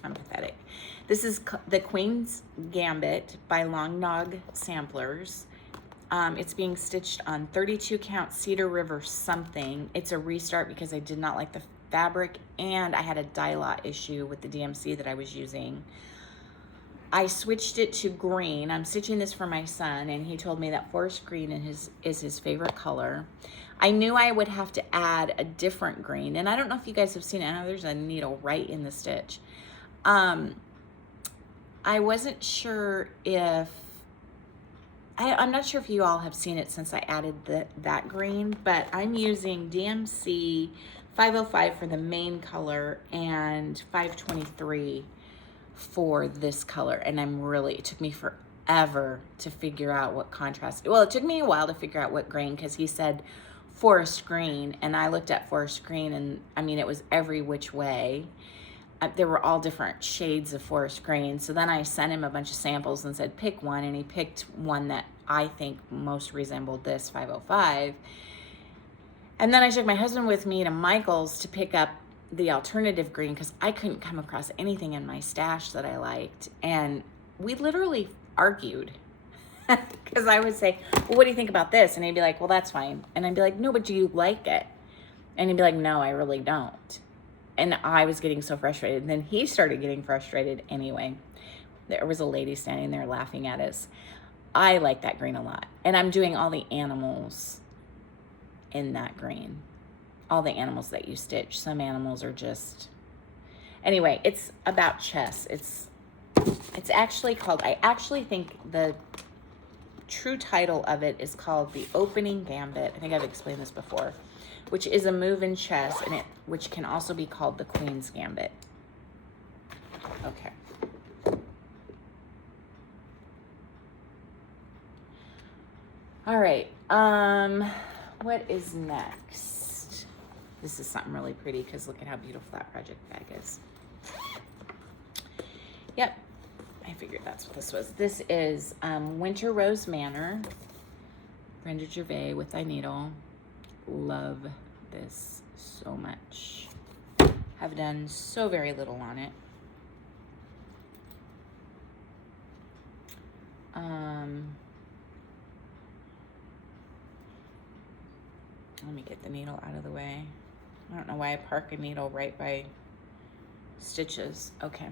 I'm pathetic. This is the Queen's Gambit by Long Nog Samplers. It's being stitched on 32 count Cedar River something. It's a restart because I did not like the fabric, and I had a dye lot issue with the DMC that I was using. I switched it to green. I'm stitching this for my son, and he told me that forest green is his favorite color. I knew I would have to add a different green, and I don't know if you guys have seen it. I know there's a needle right in the stitch. I wasn't sure if, I'm not sure if you all have seen it since I added that green, but I'm using DMC 505 for the main color and 523 for this color. And it took me forever to figure out what contrast. Well, it took me a while to figure out what green, because he said forest green, and I looked at forest green, and I mean, it was every which way. there were all different shades of forest green. So then I sent him a bunch of samples and said, pick one. And he picked one that I think most resembled this 505. And then I took my husband with me to Michael's to pick up the alternative green because I couldn't come across anything in my stash that I liked. And we literally argued because I would say, well, what do you think about this? And he'd be like, well, that's fine. And I'd be like, no, but do you like it? And he'd be like, no, I really don't. And I was getting so frustrated. And then he started getting frustrated anyway. There was a lady standing there laughing at us. I like that green a lot. And I'm doing all the animals in that green. All the animals that you stitch. Some animals are just... Anyway, it's about chess. It's actually called... I actually think the true title of it is called The Opening Gambit. I think I've explained this before. Which is a move in chess, and which can also be called the Queen's Gambit. Okay. All right. What is next? This is something really pretty because look at how beautiful that project bag is. Yep. I figured that's what this was. This is Winter Rose Manor. Brenda Gervais with Thy Needle. Love this so much. Have done so very little on it. Let me get the needle out of the way. I don't know why I park a needle right by stitches. Okay.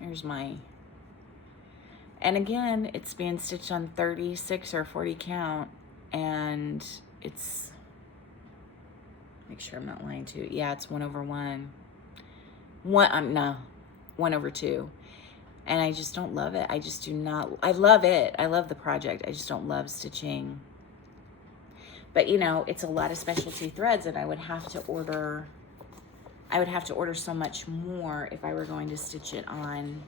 Here's my... And again, it's being stitched on 36 or 40 count. And it's... Make sure I'm not lying to you. Yeah, it's 1/1. No, 1/2. And I just don't love it. I just do not... I love it. I love the project. I just don't love stitching. But, you know, it's a lot of specialty threads, and I would have to order so much more if I were going to stitch it on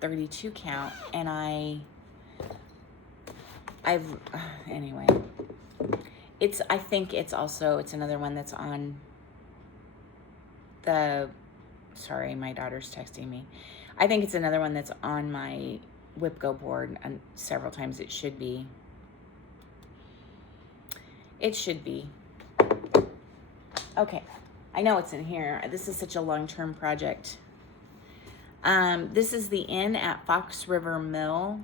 32 count. And anyway, I think it's another one that's on the, sorry, my daughter's texting me. I think it's another one that's on my WIPGO board, and several times it should be. It should be. Okay, I know it's in here. This is such a long-term project. This is the Inn at Fox River Mill.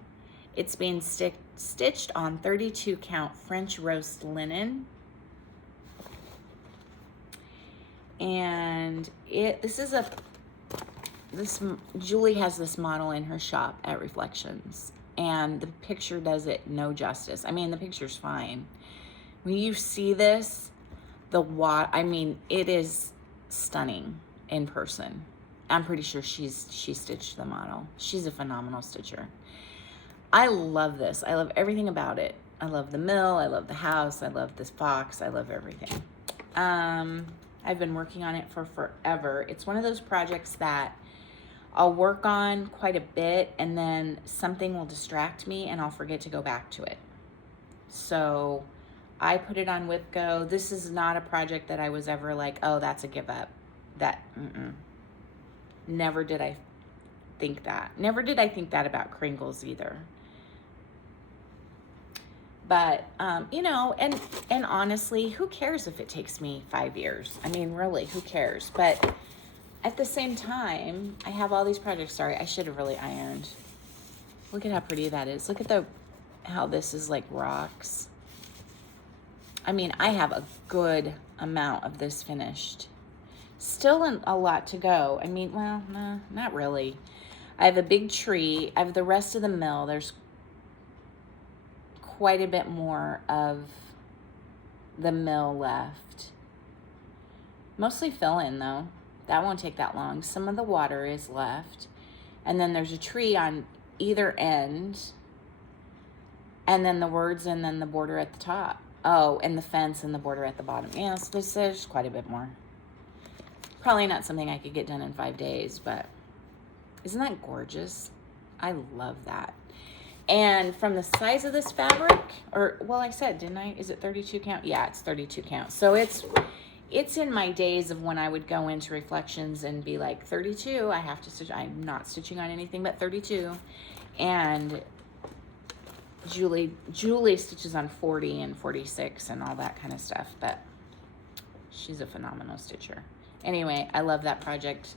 It's being stitched on 32 count French roast linen. And Julie has this model in her shop at Reflections, and the picture does it no justice. I mean, the picture's fine. When you see this, it is stunning in person. I'm pretty sure she stitched the model. She's a phenomenal stitcher. I love this. I love everything about it. I love the mill. I love the house. I love this fox. I love everything. I've been working on it for forever. It's one of those projects that I'll work on quite a bit, and then something will distract me and I'll forget to go back to it. So I put it on WIPGO. This is not a project that I was ever like, oh, that's a give up. Never did I think that. Never did I think that about Kringles either. But, you know, and honestly, who cares if it takes me 5 years? I mean, really, who cares? But at the same time, I have all these projects. Sorry, I should have really ironed. Look at how pretty that is. Look at how this is like rocks. I mean, I have a good amount of this finished. Still a lot to go. I mean, well, no, not really. I have a big tree. I have the rest of the mill. There's quite a bit more of the mill left. Mostly fill in though. That won't take that long. Some of the water is left. And then there's a tree on either end. And then the words and then the border at the top. Oh, and the fence and the border at the bottom. Yeah, so there's quite a bit more. Probably not something I could get done in 5 days, but isn't that gorgeous? I love that. And from the size of this fabric, or, well, I said, didn't I? Is it 32 count? Yeah, it's 32 count. So it's it's in my days of when I would go into reflections and be like 32, I have to stitch. I'm not stitching on anything but 32. And Julie stitches on 40 and 46 and all that kind of stuff, but she's a phenomenal stitcher. Anyway, I love that project.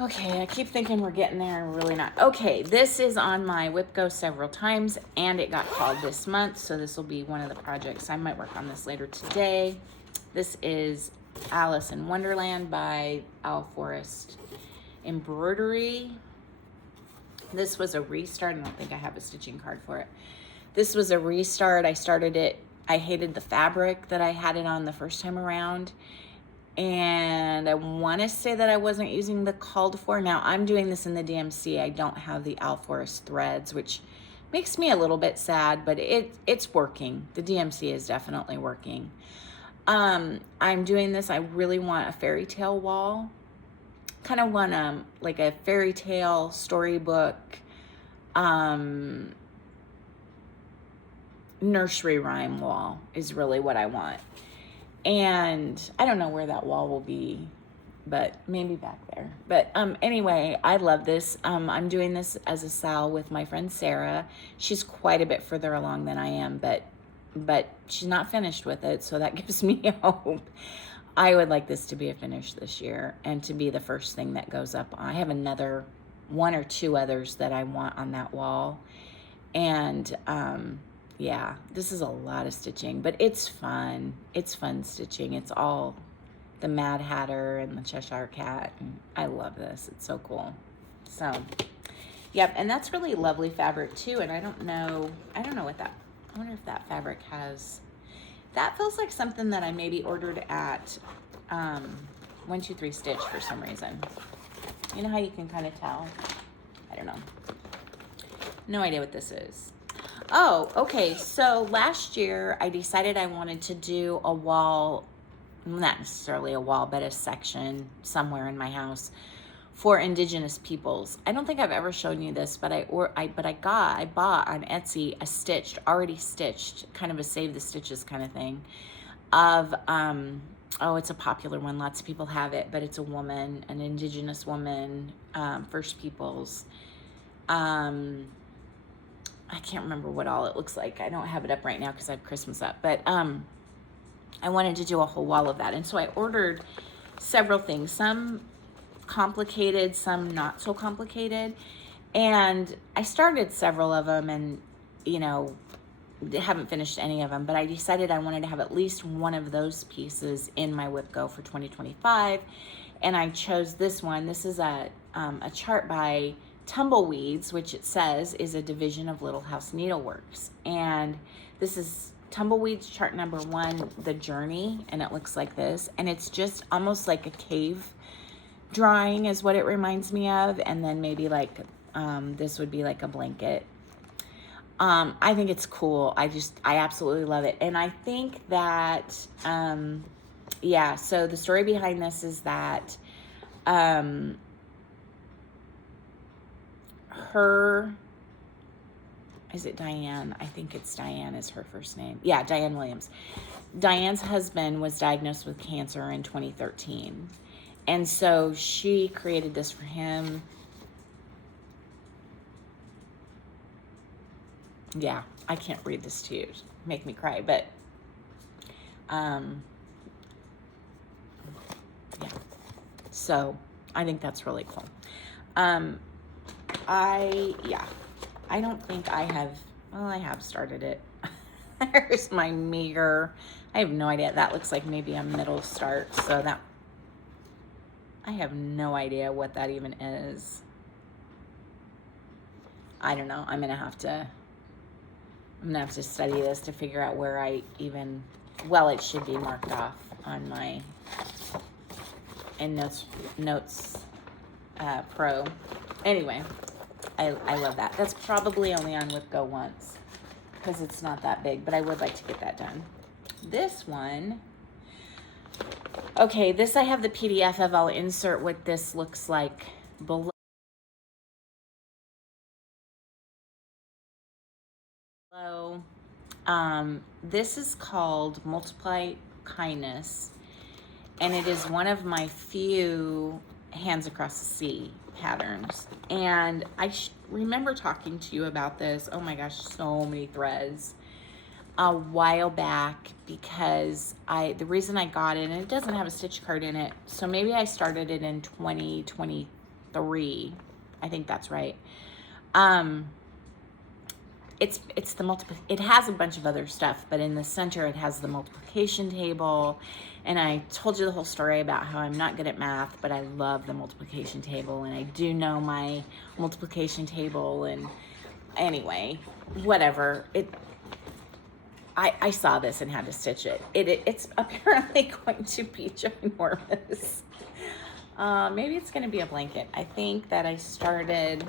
Okay, I keep thinking we're getting there and we're really not. Okay, this is on my whip go several times and it got called this month, so this will be one of the projects. I might work on this later today. This is Alice in Wonderland by Owl Forest Embroidery. This was a restart. I don't think I have a stitching card for it. This was a restart. I started it. I hated the fabric that I had it on the first time around. And I want to say that I wasn't using the called for. Now I'm doing this in the DMC. I don't have the Owl Forest threads, which makes me a little bit sad, but it's working. The DMC is definitely working. I'm doing this. I really want a fairy tale wall. Kind of want like a fairy tale storybook, nursery rhyme wall is really what I want. And I don't know where that wall will be, but maybe back there. But anyway, I love this. I'm doing this as a sal with my friend Sarah. She's quite a bit further along than I am, but she's not finished with it, so that gives me hope. I would like this to be a finish this year and to be the first thing that goes up. I have another one or two others that I want on that wall. And yeah, this is a lot of stitching, but it's fun. It's fun stitching. It's all the Mad Hatter and the Cheshire Cat. And I love this. It's so cool. So, yep. And that's really lovely fabric too. And I don't know what that, I wonder if that fabric has. That feels like something that I maybe ordered at 1-2-3 Stitch for some reason. You know how you can kind of tell? I don't know. No idea what this is. Oh, okay. So last year I decided I wanted to do a wall, not necessarily a wall, but a section somewhere in my house for Indigenous peoples. I don't think I've ever shown you this, but I bought on Etsy a already stitched, kind of a save the stitches kind of thing of, oh, it's a popular one. Lots of people have it, but it's a woman, an Indigenous woman, First Peoples. I can't remember what all it looks like. I don't have it up right now because I have Christmas up, but I wanted to do a whole wall of that. And so I ordered several things, some complicated, some not so complicated. And I started several of them and, you know, haven't finished any of them, but I decided I wanted to have at least one of those pieces in my whip go for 2025. And I chose this one. This is a chart by Tumbleweeds, which it says is a division of Little House Needleworks. And this is Tumbleweeds chart number 1, The Journey, and it looks like this. And it's just almost like a cave drawing is what it reminds me of. And then maybe like, this would be like a blanket. I think it's cool. I absolutely love it. And I think that, yeah, so the story behind this is that, is it Diane? I think it's Diane is her first name. Yeah, Diane Williams. Diane's husband was diagnosed with cancer in 2013. And so she created this for him. Yeah, I can't read this to you. Make me cry, but yeah. So I think that's really cool. I don't think I have, well, I have started it. There's my meager. I have no idea. That looks like maybe a middle start. So that, I have no idea what that even is. I don't know. I'm going to have to study this to figure out where I even, well, it should be marked off on my, in Notes Pro. Anyway, I love that. That's probably only on with Go once because it's not that big, but I would like to get that done. This one, okay, this I have the PDF of. I'll insert what this looks like below. This is called Multiply Kindness, and it is one of my few Hands Across the Sea patterns. And I remember talking to you about this, oh my gosh, so many threads, a while back, because the reason I got it, and it doesn't have a stitch card in it, so maybe I started it in 2023. I think that's right. It's it has a bunch of other stuff, but in the center it has the multiplication table. And I told you the whole story about how I'm not good at math, but I love the multiplication table, and I do know my multiplication table. And anyway, whatever. I saw this and had to stitch it. It's apparently going to be ginormous. Maybe it's going to be a blanket. I think that I started,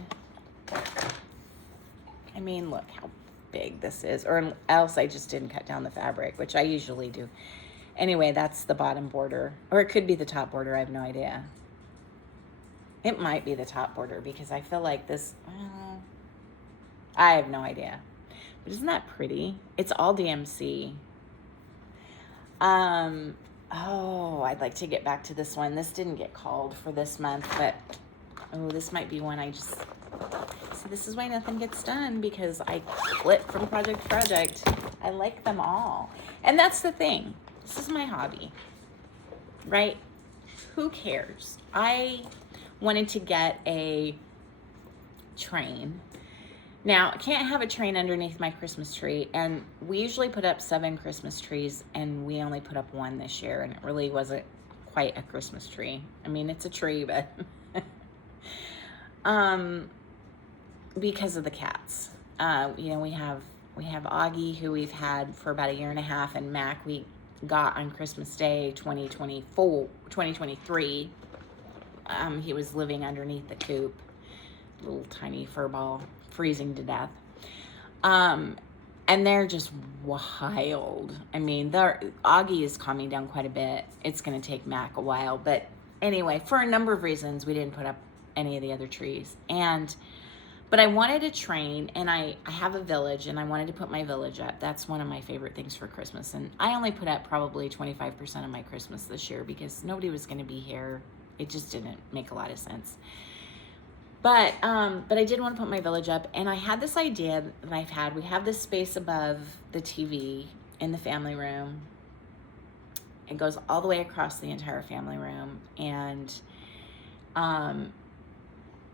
I mean, look how big this is, or else I just didn't cut down the fabric, which I usually do. Anyway, that's the bottom border, or it could be the top border. I have no idea. It might be the top border because I feel like this, I have no idea. But isn't that pretty? It's all DMC. Oh, I'd like to get back to this one. This didn't get called for this month, but oh, this might be one I just, see, this is why nothing gets done, because I flip from project to project. I like them all. And that's the thing. This is my hobby, right? Who cares? I wanted to get a train. Now, I can't have a train underneath my Christmas tree, and we usually put up 7 Christmas trees, and we only put up 1 this year, and it really wasn't quite a Christmas tree. I mean, it's a tree, but because of the cats. You know, we have Augie, who we've had for about 1.5 years, and Mac we got on Christmas Day 2023. He was living underneath the coop, little tiny fur ball, freezing to death. And they're just wild. I mean, Augie is calming down quite a bit. It's going to take Mac a while, but anyway, for a number of reasons, we didn't put up any of the other trees. But I wanted a train, and I have a village, and I wanted to put my village up. That's one of my favorite things for Christmas. And I only put up probably 25% of my Christmas this year because nobody was going to be here. It just didn't make a lot of sense. But I did want to put my village up, and I had this idea that we have this space above the TV in the family room. It goes all the way across the entire family room, and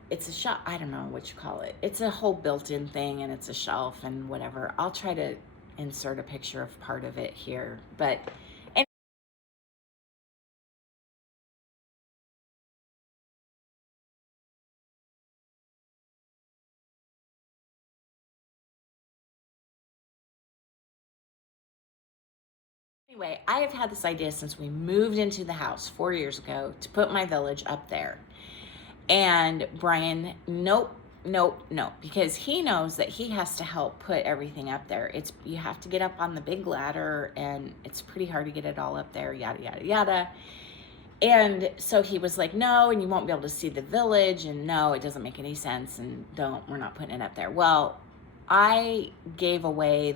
it's a shelf. I don't know what you call it. It's a whole built-in thing, and it's a shelf and whatever. I'll try to insert a picture of part of it here, but anyway, I have had this idea since we moved into the house 4 years ago to put my village up there. And Brian, nope, because he knows that he has to help put everything up there. You have to get up on the big ladder, and it's pretty hard to get it all up there, yada, yada, yada. And so he was like, no, and you won't be able to see the village, and no, it doesn't make any sense, and we're not putting it up there. Well, I gave away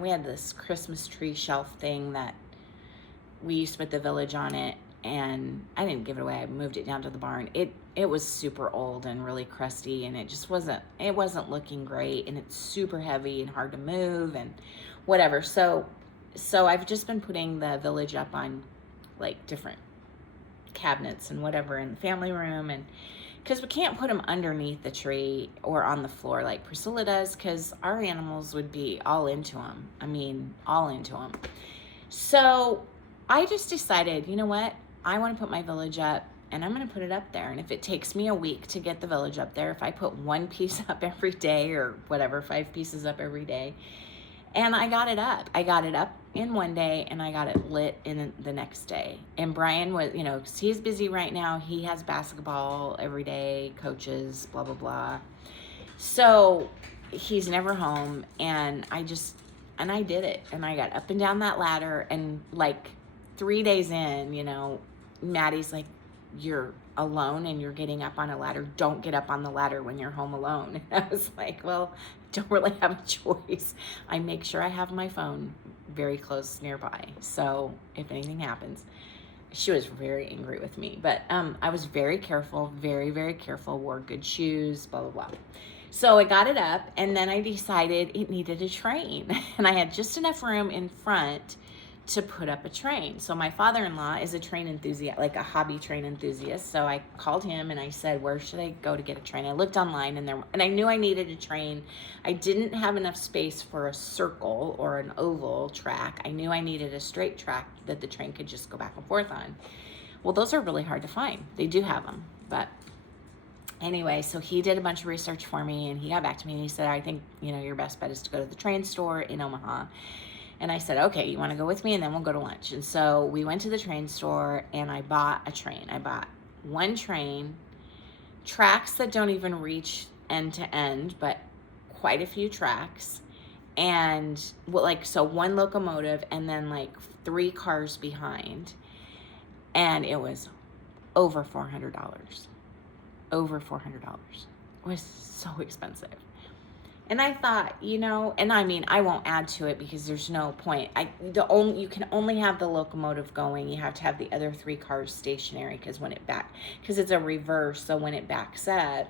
we had this Christmas tree shelf thing that we used to put the village on it, and I didn't give it away. I moved it down to the barn. It was super old and really crusty, and it wasn't looking great, and it's super heavy and hard to move and whatever. So I've just been putting the village up on like different cabinets and whatever in the family room, and because we can't put them underneath the tree or on the floor like Priscilla does, because our animals would be all into them. I mean, all into them. So I just decided, you know what? I want to put my village up, and I'm going to put it up there. And if it takes me a week to get the village up there, if I put 1 piece up every day or whatever, 5 pieces up every day, and I got it up. I got it up in one day, and I got it lit in the next day. And Brian was, you know, 'cause he's busy right now. He has basketball every day, coaches, blah, blah, blah. So he's never home, and I did it. And I got up and down that ladder, and like 3 days in, you know, Maddie's like, you're alone and you're getting up on a ladder, don't get up on the ladder when you're home alone. And I was like, well, don't really have a choice. I make sure I have my phone very close nearby. So if anything happens, she was very angry with me, but I was very careful, very, very careful, wore good shoes, blah, blah, blah. So I got it up, and then I decided it needed a train, and I had just enough room in front to put up a train. So my father-in-law is a train enthusiast, like a hobby train enthusiast. So I called him and I said, where should I go to get a train? I looked online and I knew I needed a train. I didn't have enough space for a circle or an oval track. I knew I needed a straight track that the train could just go back and forth on. Well, those are really hard to find. They do have them, but anyway, so he did a bunch of research for me, and he got back to me and he said, I think, your best bet is to go to the train store in Omaha. And I said, okay, you want to go with me? And then we'll go to lunch. And so we went to the train store and I bought a train. I bought one train, tracks that don't even reach end to end, but quite a few tracks. And so one locomotive and then like 3 cars behind. And it was over $400. Over $400. It was so expensive. And I thought, and I mean, I won't add to it because there's no point. You can only have the locomotive going. You have to have the other 3 cars stationary because it's a reverse. So when it backs up,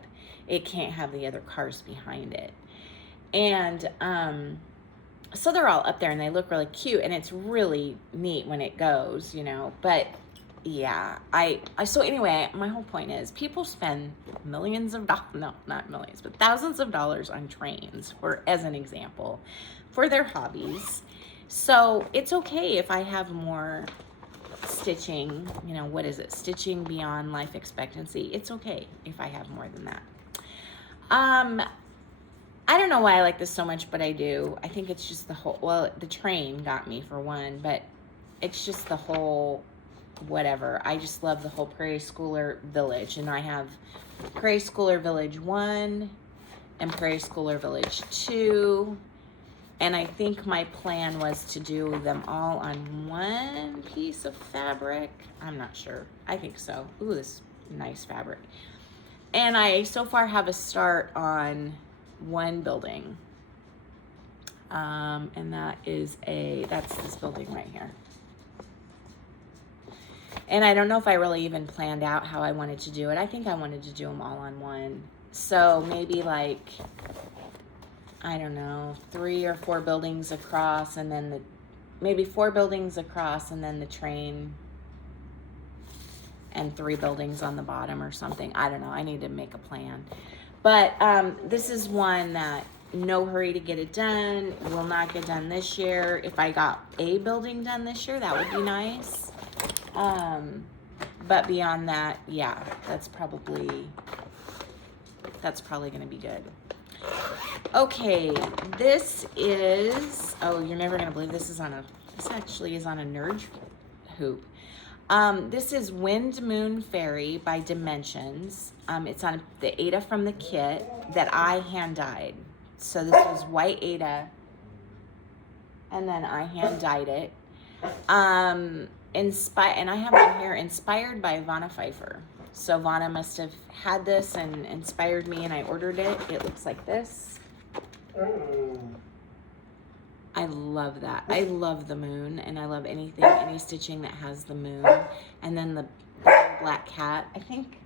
it can't have the other cars behind it. And so they're all up there and they look really cute, and it's really neat when it goes, but yeah, so anyway, my whole point is people spend millions of dollars, no, not millions, but thousands of dollars on trains, as an example, for their hobbies. So it's okay if I have more stitching, stitching beyond life expectancy. It's okay if I have more than that. I don't know why I like this so much, but I do. I think it's just the train got me for one, but it's just the whole whatever. I just love the whole Prairie Schooler Village, and I have Prairie Schooler Village 1 and Prairie Schooler Village 2, and I think my plan was to do them all on one piece of fabric. I'm not sure. I think so. Ooh, this nice fabric. And I so far have a start on one building, and that's this building right here. And I don't know if I really even planned out how I wanted to do it. I think I wanted to do them all on one. So maybe like, I don't know, 3 or 4 buildings across, and then maybe 4 buildings across, and then the train, and 3 buildings on the bottom or something. I don't know. I need to make a plan. But this is one that no hurry to get it done. Will not get done this year. If I got a building done this year, that would be nice. But beyond that, yeah, that's probably going to be good. Okay, this is, you're never going to believe this actually is on a nerd hoop. This is Wind Moon Fairy by Dimensions. It's on the Ada from the kit that I hand dyed. So this was white Ada, and then I hand dyed it. And I have one here inspired by Vanna Pfeiffer. So Vanna must have had this and inspired me, and I ordered it. It looks like this. I love that. I love the moon, and I love any stitching that has the moon. And then the black cat. I think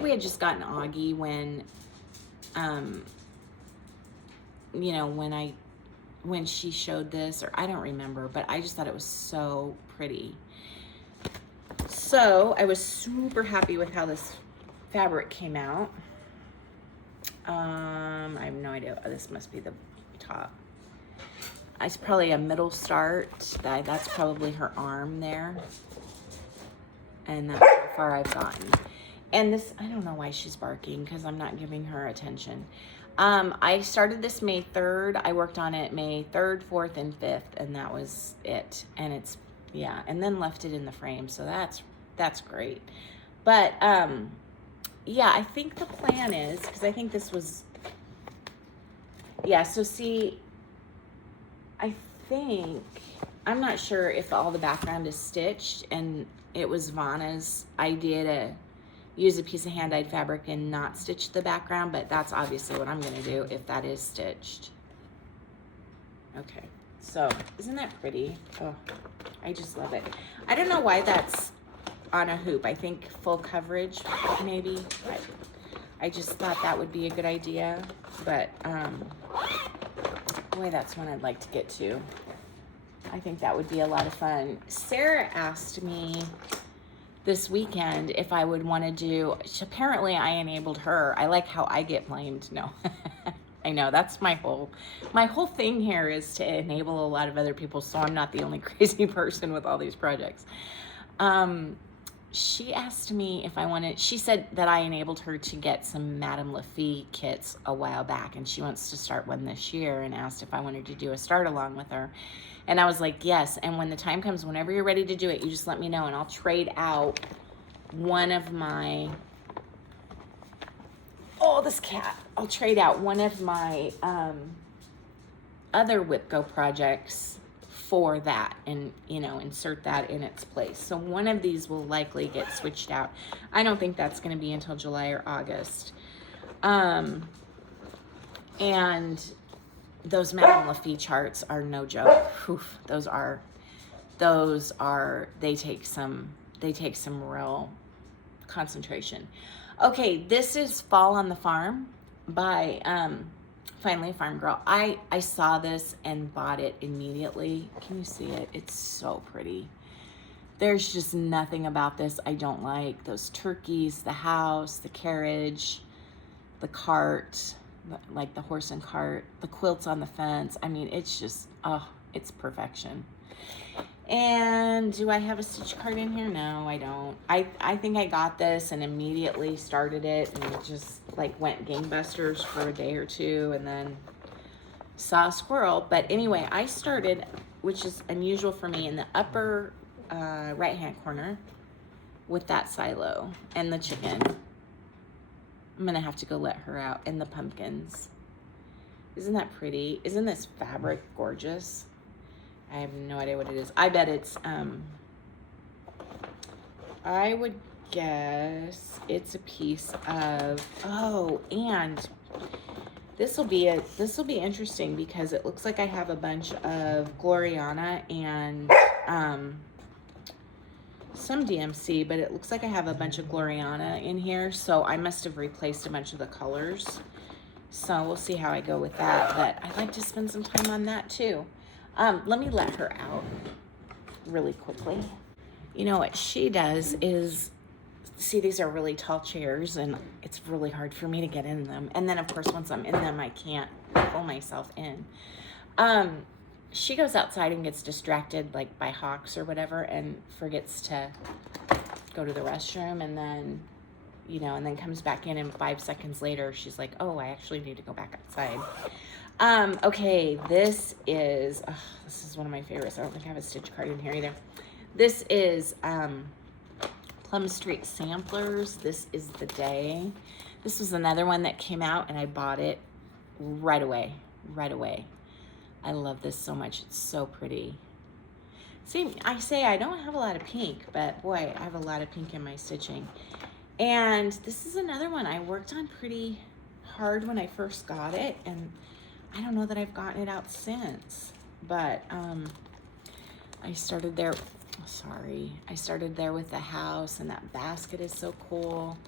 we had just gotten Augie when when she showed this, or I don't remember, but I just thought it was so pretty. So I was super happy with how this fabric came out. I have no idea. This must be the top. It's probably a middle start. That's probably her arm there. And that's how far I've gotten. And this, I don't know why she's barking, because I'm not giving her attention. I started this May 3rd. I worked on it May 3rd, 4th, and 5th, and that was it. And it's, yeah, and then left it in the frame, so that's great. But, yeah, I think the plan is, because I think this was, yeah, so see, I think, I'm not sure if all the background is stitched, and it was Vanna's idea to use a piece of hand-dyed fabric and not stitch the background, but that's obviously what I'm gonna do if that is stitched. Okay, so isn't that pretty? Oh, I just love it. I don't know why that's on a hoop. I think full coverage, maybe. I just thought that would be a good idea, but boy, that's one I'd like to get to. I think that would be a lot of fun. Sarah asked me this weekend if I would want to do, apparently I enabled her. I like how I get blamed. No, I know that's my whole thing here is to enable a lot of other people, so I'm not the only crazy person with all these projects. She asked me if I wanted, she said that I enabled her to get some Madame Lafitte kits a while back, and she wants to start one this year, and asked if I wanted to do a start along with her. And I was like, yes. And when the time comes, whenever you're ready to do it, you just let me know, and I'll trade out one of my, oh, this cat. I'll trade out one of my other WIPGO projects for that, and insert that in its place. So one of these will likely get switched out. I don't think that's going to be until July or August. And those Madame Lafitte charts are no joke. Oof, they take some real concentration. Okay, this is Fall on the Farm by Finally a Farm Girl. I saw this and bought it immediately. Can you see it? It's so pretty. There's just nothing about this I don't like. Those turkeys, the house, the carriage, the cart, like the horse and cart, the quilts on the fence. I mean, it's just, oh, it's perfection. And do I have a stitch card in here? No, I don't. I think I got this and immediately started it and just like went gangbusters for a day or two and then saw a squirrel. But anyway, I started, which is unusual for me, in the upper right-hand corner with that silo and the chicken. I'm gonna have to go let her out, and the pumpkins. Isn't that pretty? Isn't this fabric gorgeous? I have no idea what it is. I bet it's, I would guess it's a piece of, oh, and this will be interesting because it looks like I have a bunch of Gloriana and some DMC, but it looks like I have a bunch of Gloriana in here, so I must have replaced a bunch of the colors. So we'll see how I go with that, but I'd like to spend some time on that too. Let me let her out really quickly. You know what she does is, see, these are really tall chairs and it's really hard for me to get in them. And then of course, once I'm in them, I can't pull myself in. She goes outside and gets distracted like by hawks or whatever and forgets to go to the restroom, and then, and then comes back in, and 5 seconds later, she's like, oh, I actually need to go back outside. Okay, this is one of my favorites. I don't think I have a stitch card in here either. This is Plum Street Samplers. This is the Day. This was another one that came out and I bought it right away. I love this so much. It's so pretty. See, I say I don't have a lot of pink, but boy, I have a lot of pink in my stitching. And this is another one I worked on pretty hard when I first got it, and I don't know that I've gotten it out since, but I started there, I started there with the house, and that basket is so cool.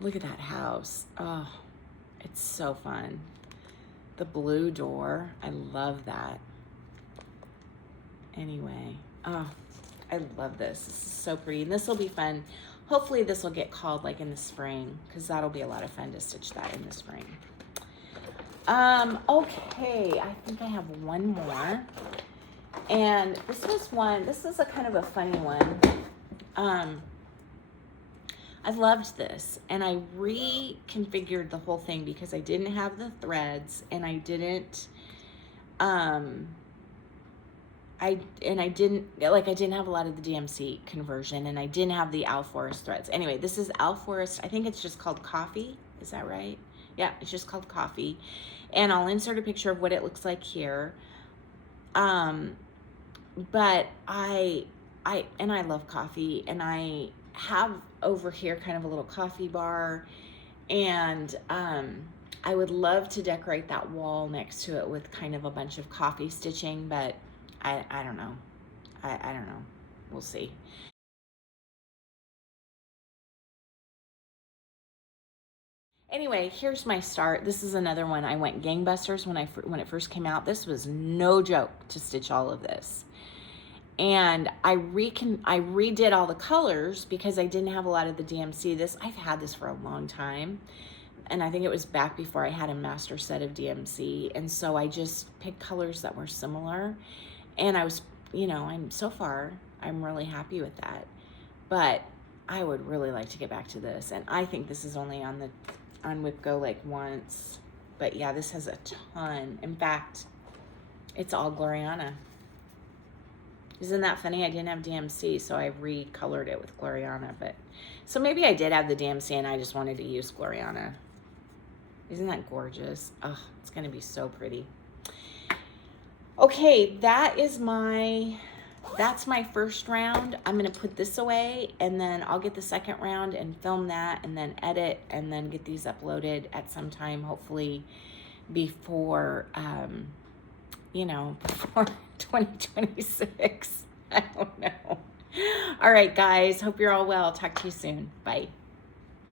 Look at that house. Oh, it's so fun. The blue door, I love that. Anyway, oh, I love this. This is so pretty, and this will be fun. Hopefully this will get called like in the spring, because that'll be a lot of fun to stitch that in the spring. Okay, I think I have one more. And this is a kind of a funny one. I loved this, and I reconfigured the whole thing because I didn't have the threads, and I didn't have a lot of the DMC conversion, and I didn't have the Al Forest threads. Anyway, this is Al Forest. I think it's just called Coffee. Is that right? Yeah, it's just called Coffee. And I'll insert a picture of what it looks like here. But I love coffee, and I have over here kind of a little coffee bar, and I would love to decorate that wall next to it with kind of a bunch of coffee stitching, but I don't know. I don't know. We'll see. Anyway, here's my start. This is another one. I went gangbusters when it first came out. This was no joke to stitch all of this. And I redid all the colors because I didn't have a lot of the DMC. I've had this for a long time. And I think it was back before I had a master set of DMC. And so I just picked colors that were similar. And I was, I'm really happy with that. But I would really like to get back to this. And I think this is only on Whip Go like once. But yeah, this has a ton. In fact, it's all Gloriana. Isn't that funny? I didn't have DMC, so I recolored it with Gloriana. So maybe I did have the DMC and I just wanted to use Gloriana. Isn't that gorgeous? Oh, it's going to be so pretty. Okay, that's my first round. I'm going to put this away, and then I'll get the second round and film that, and then edit, and then get these uploaded at some time, hopefully before, before 2026. I don't know. All right, guys. Hope you're all well. Talk to you soon. Bye.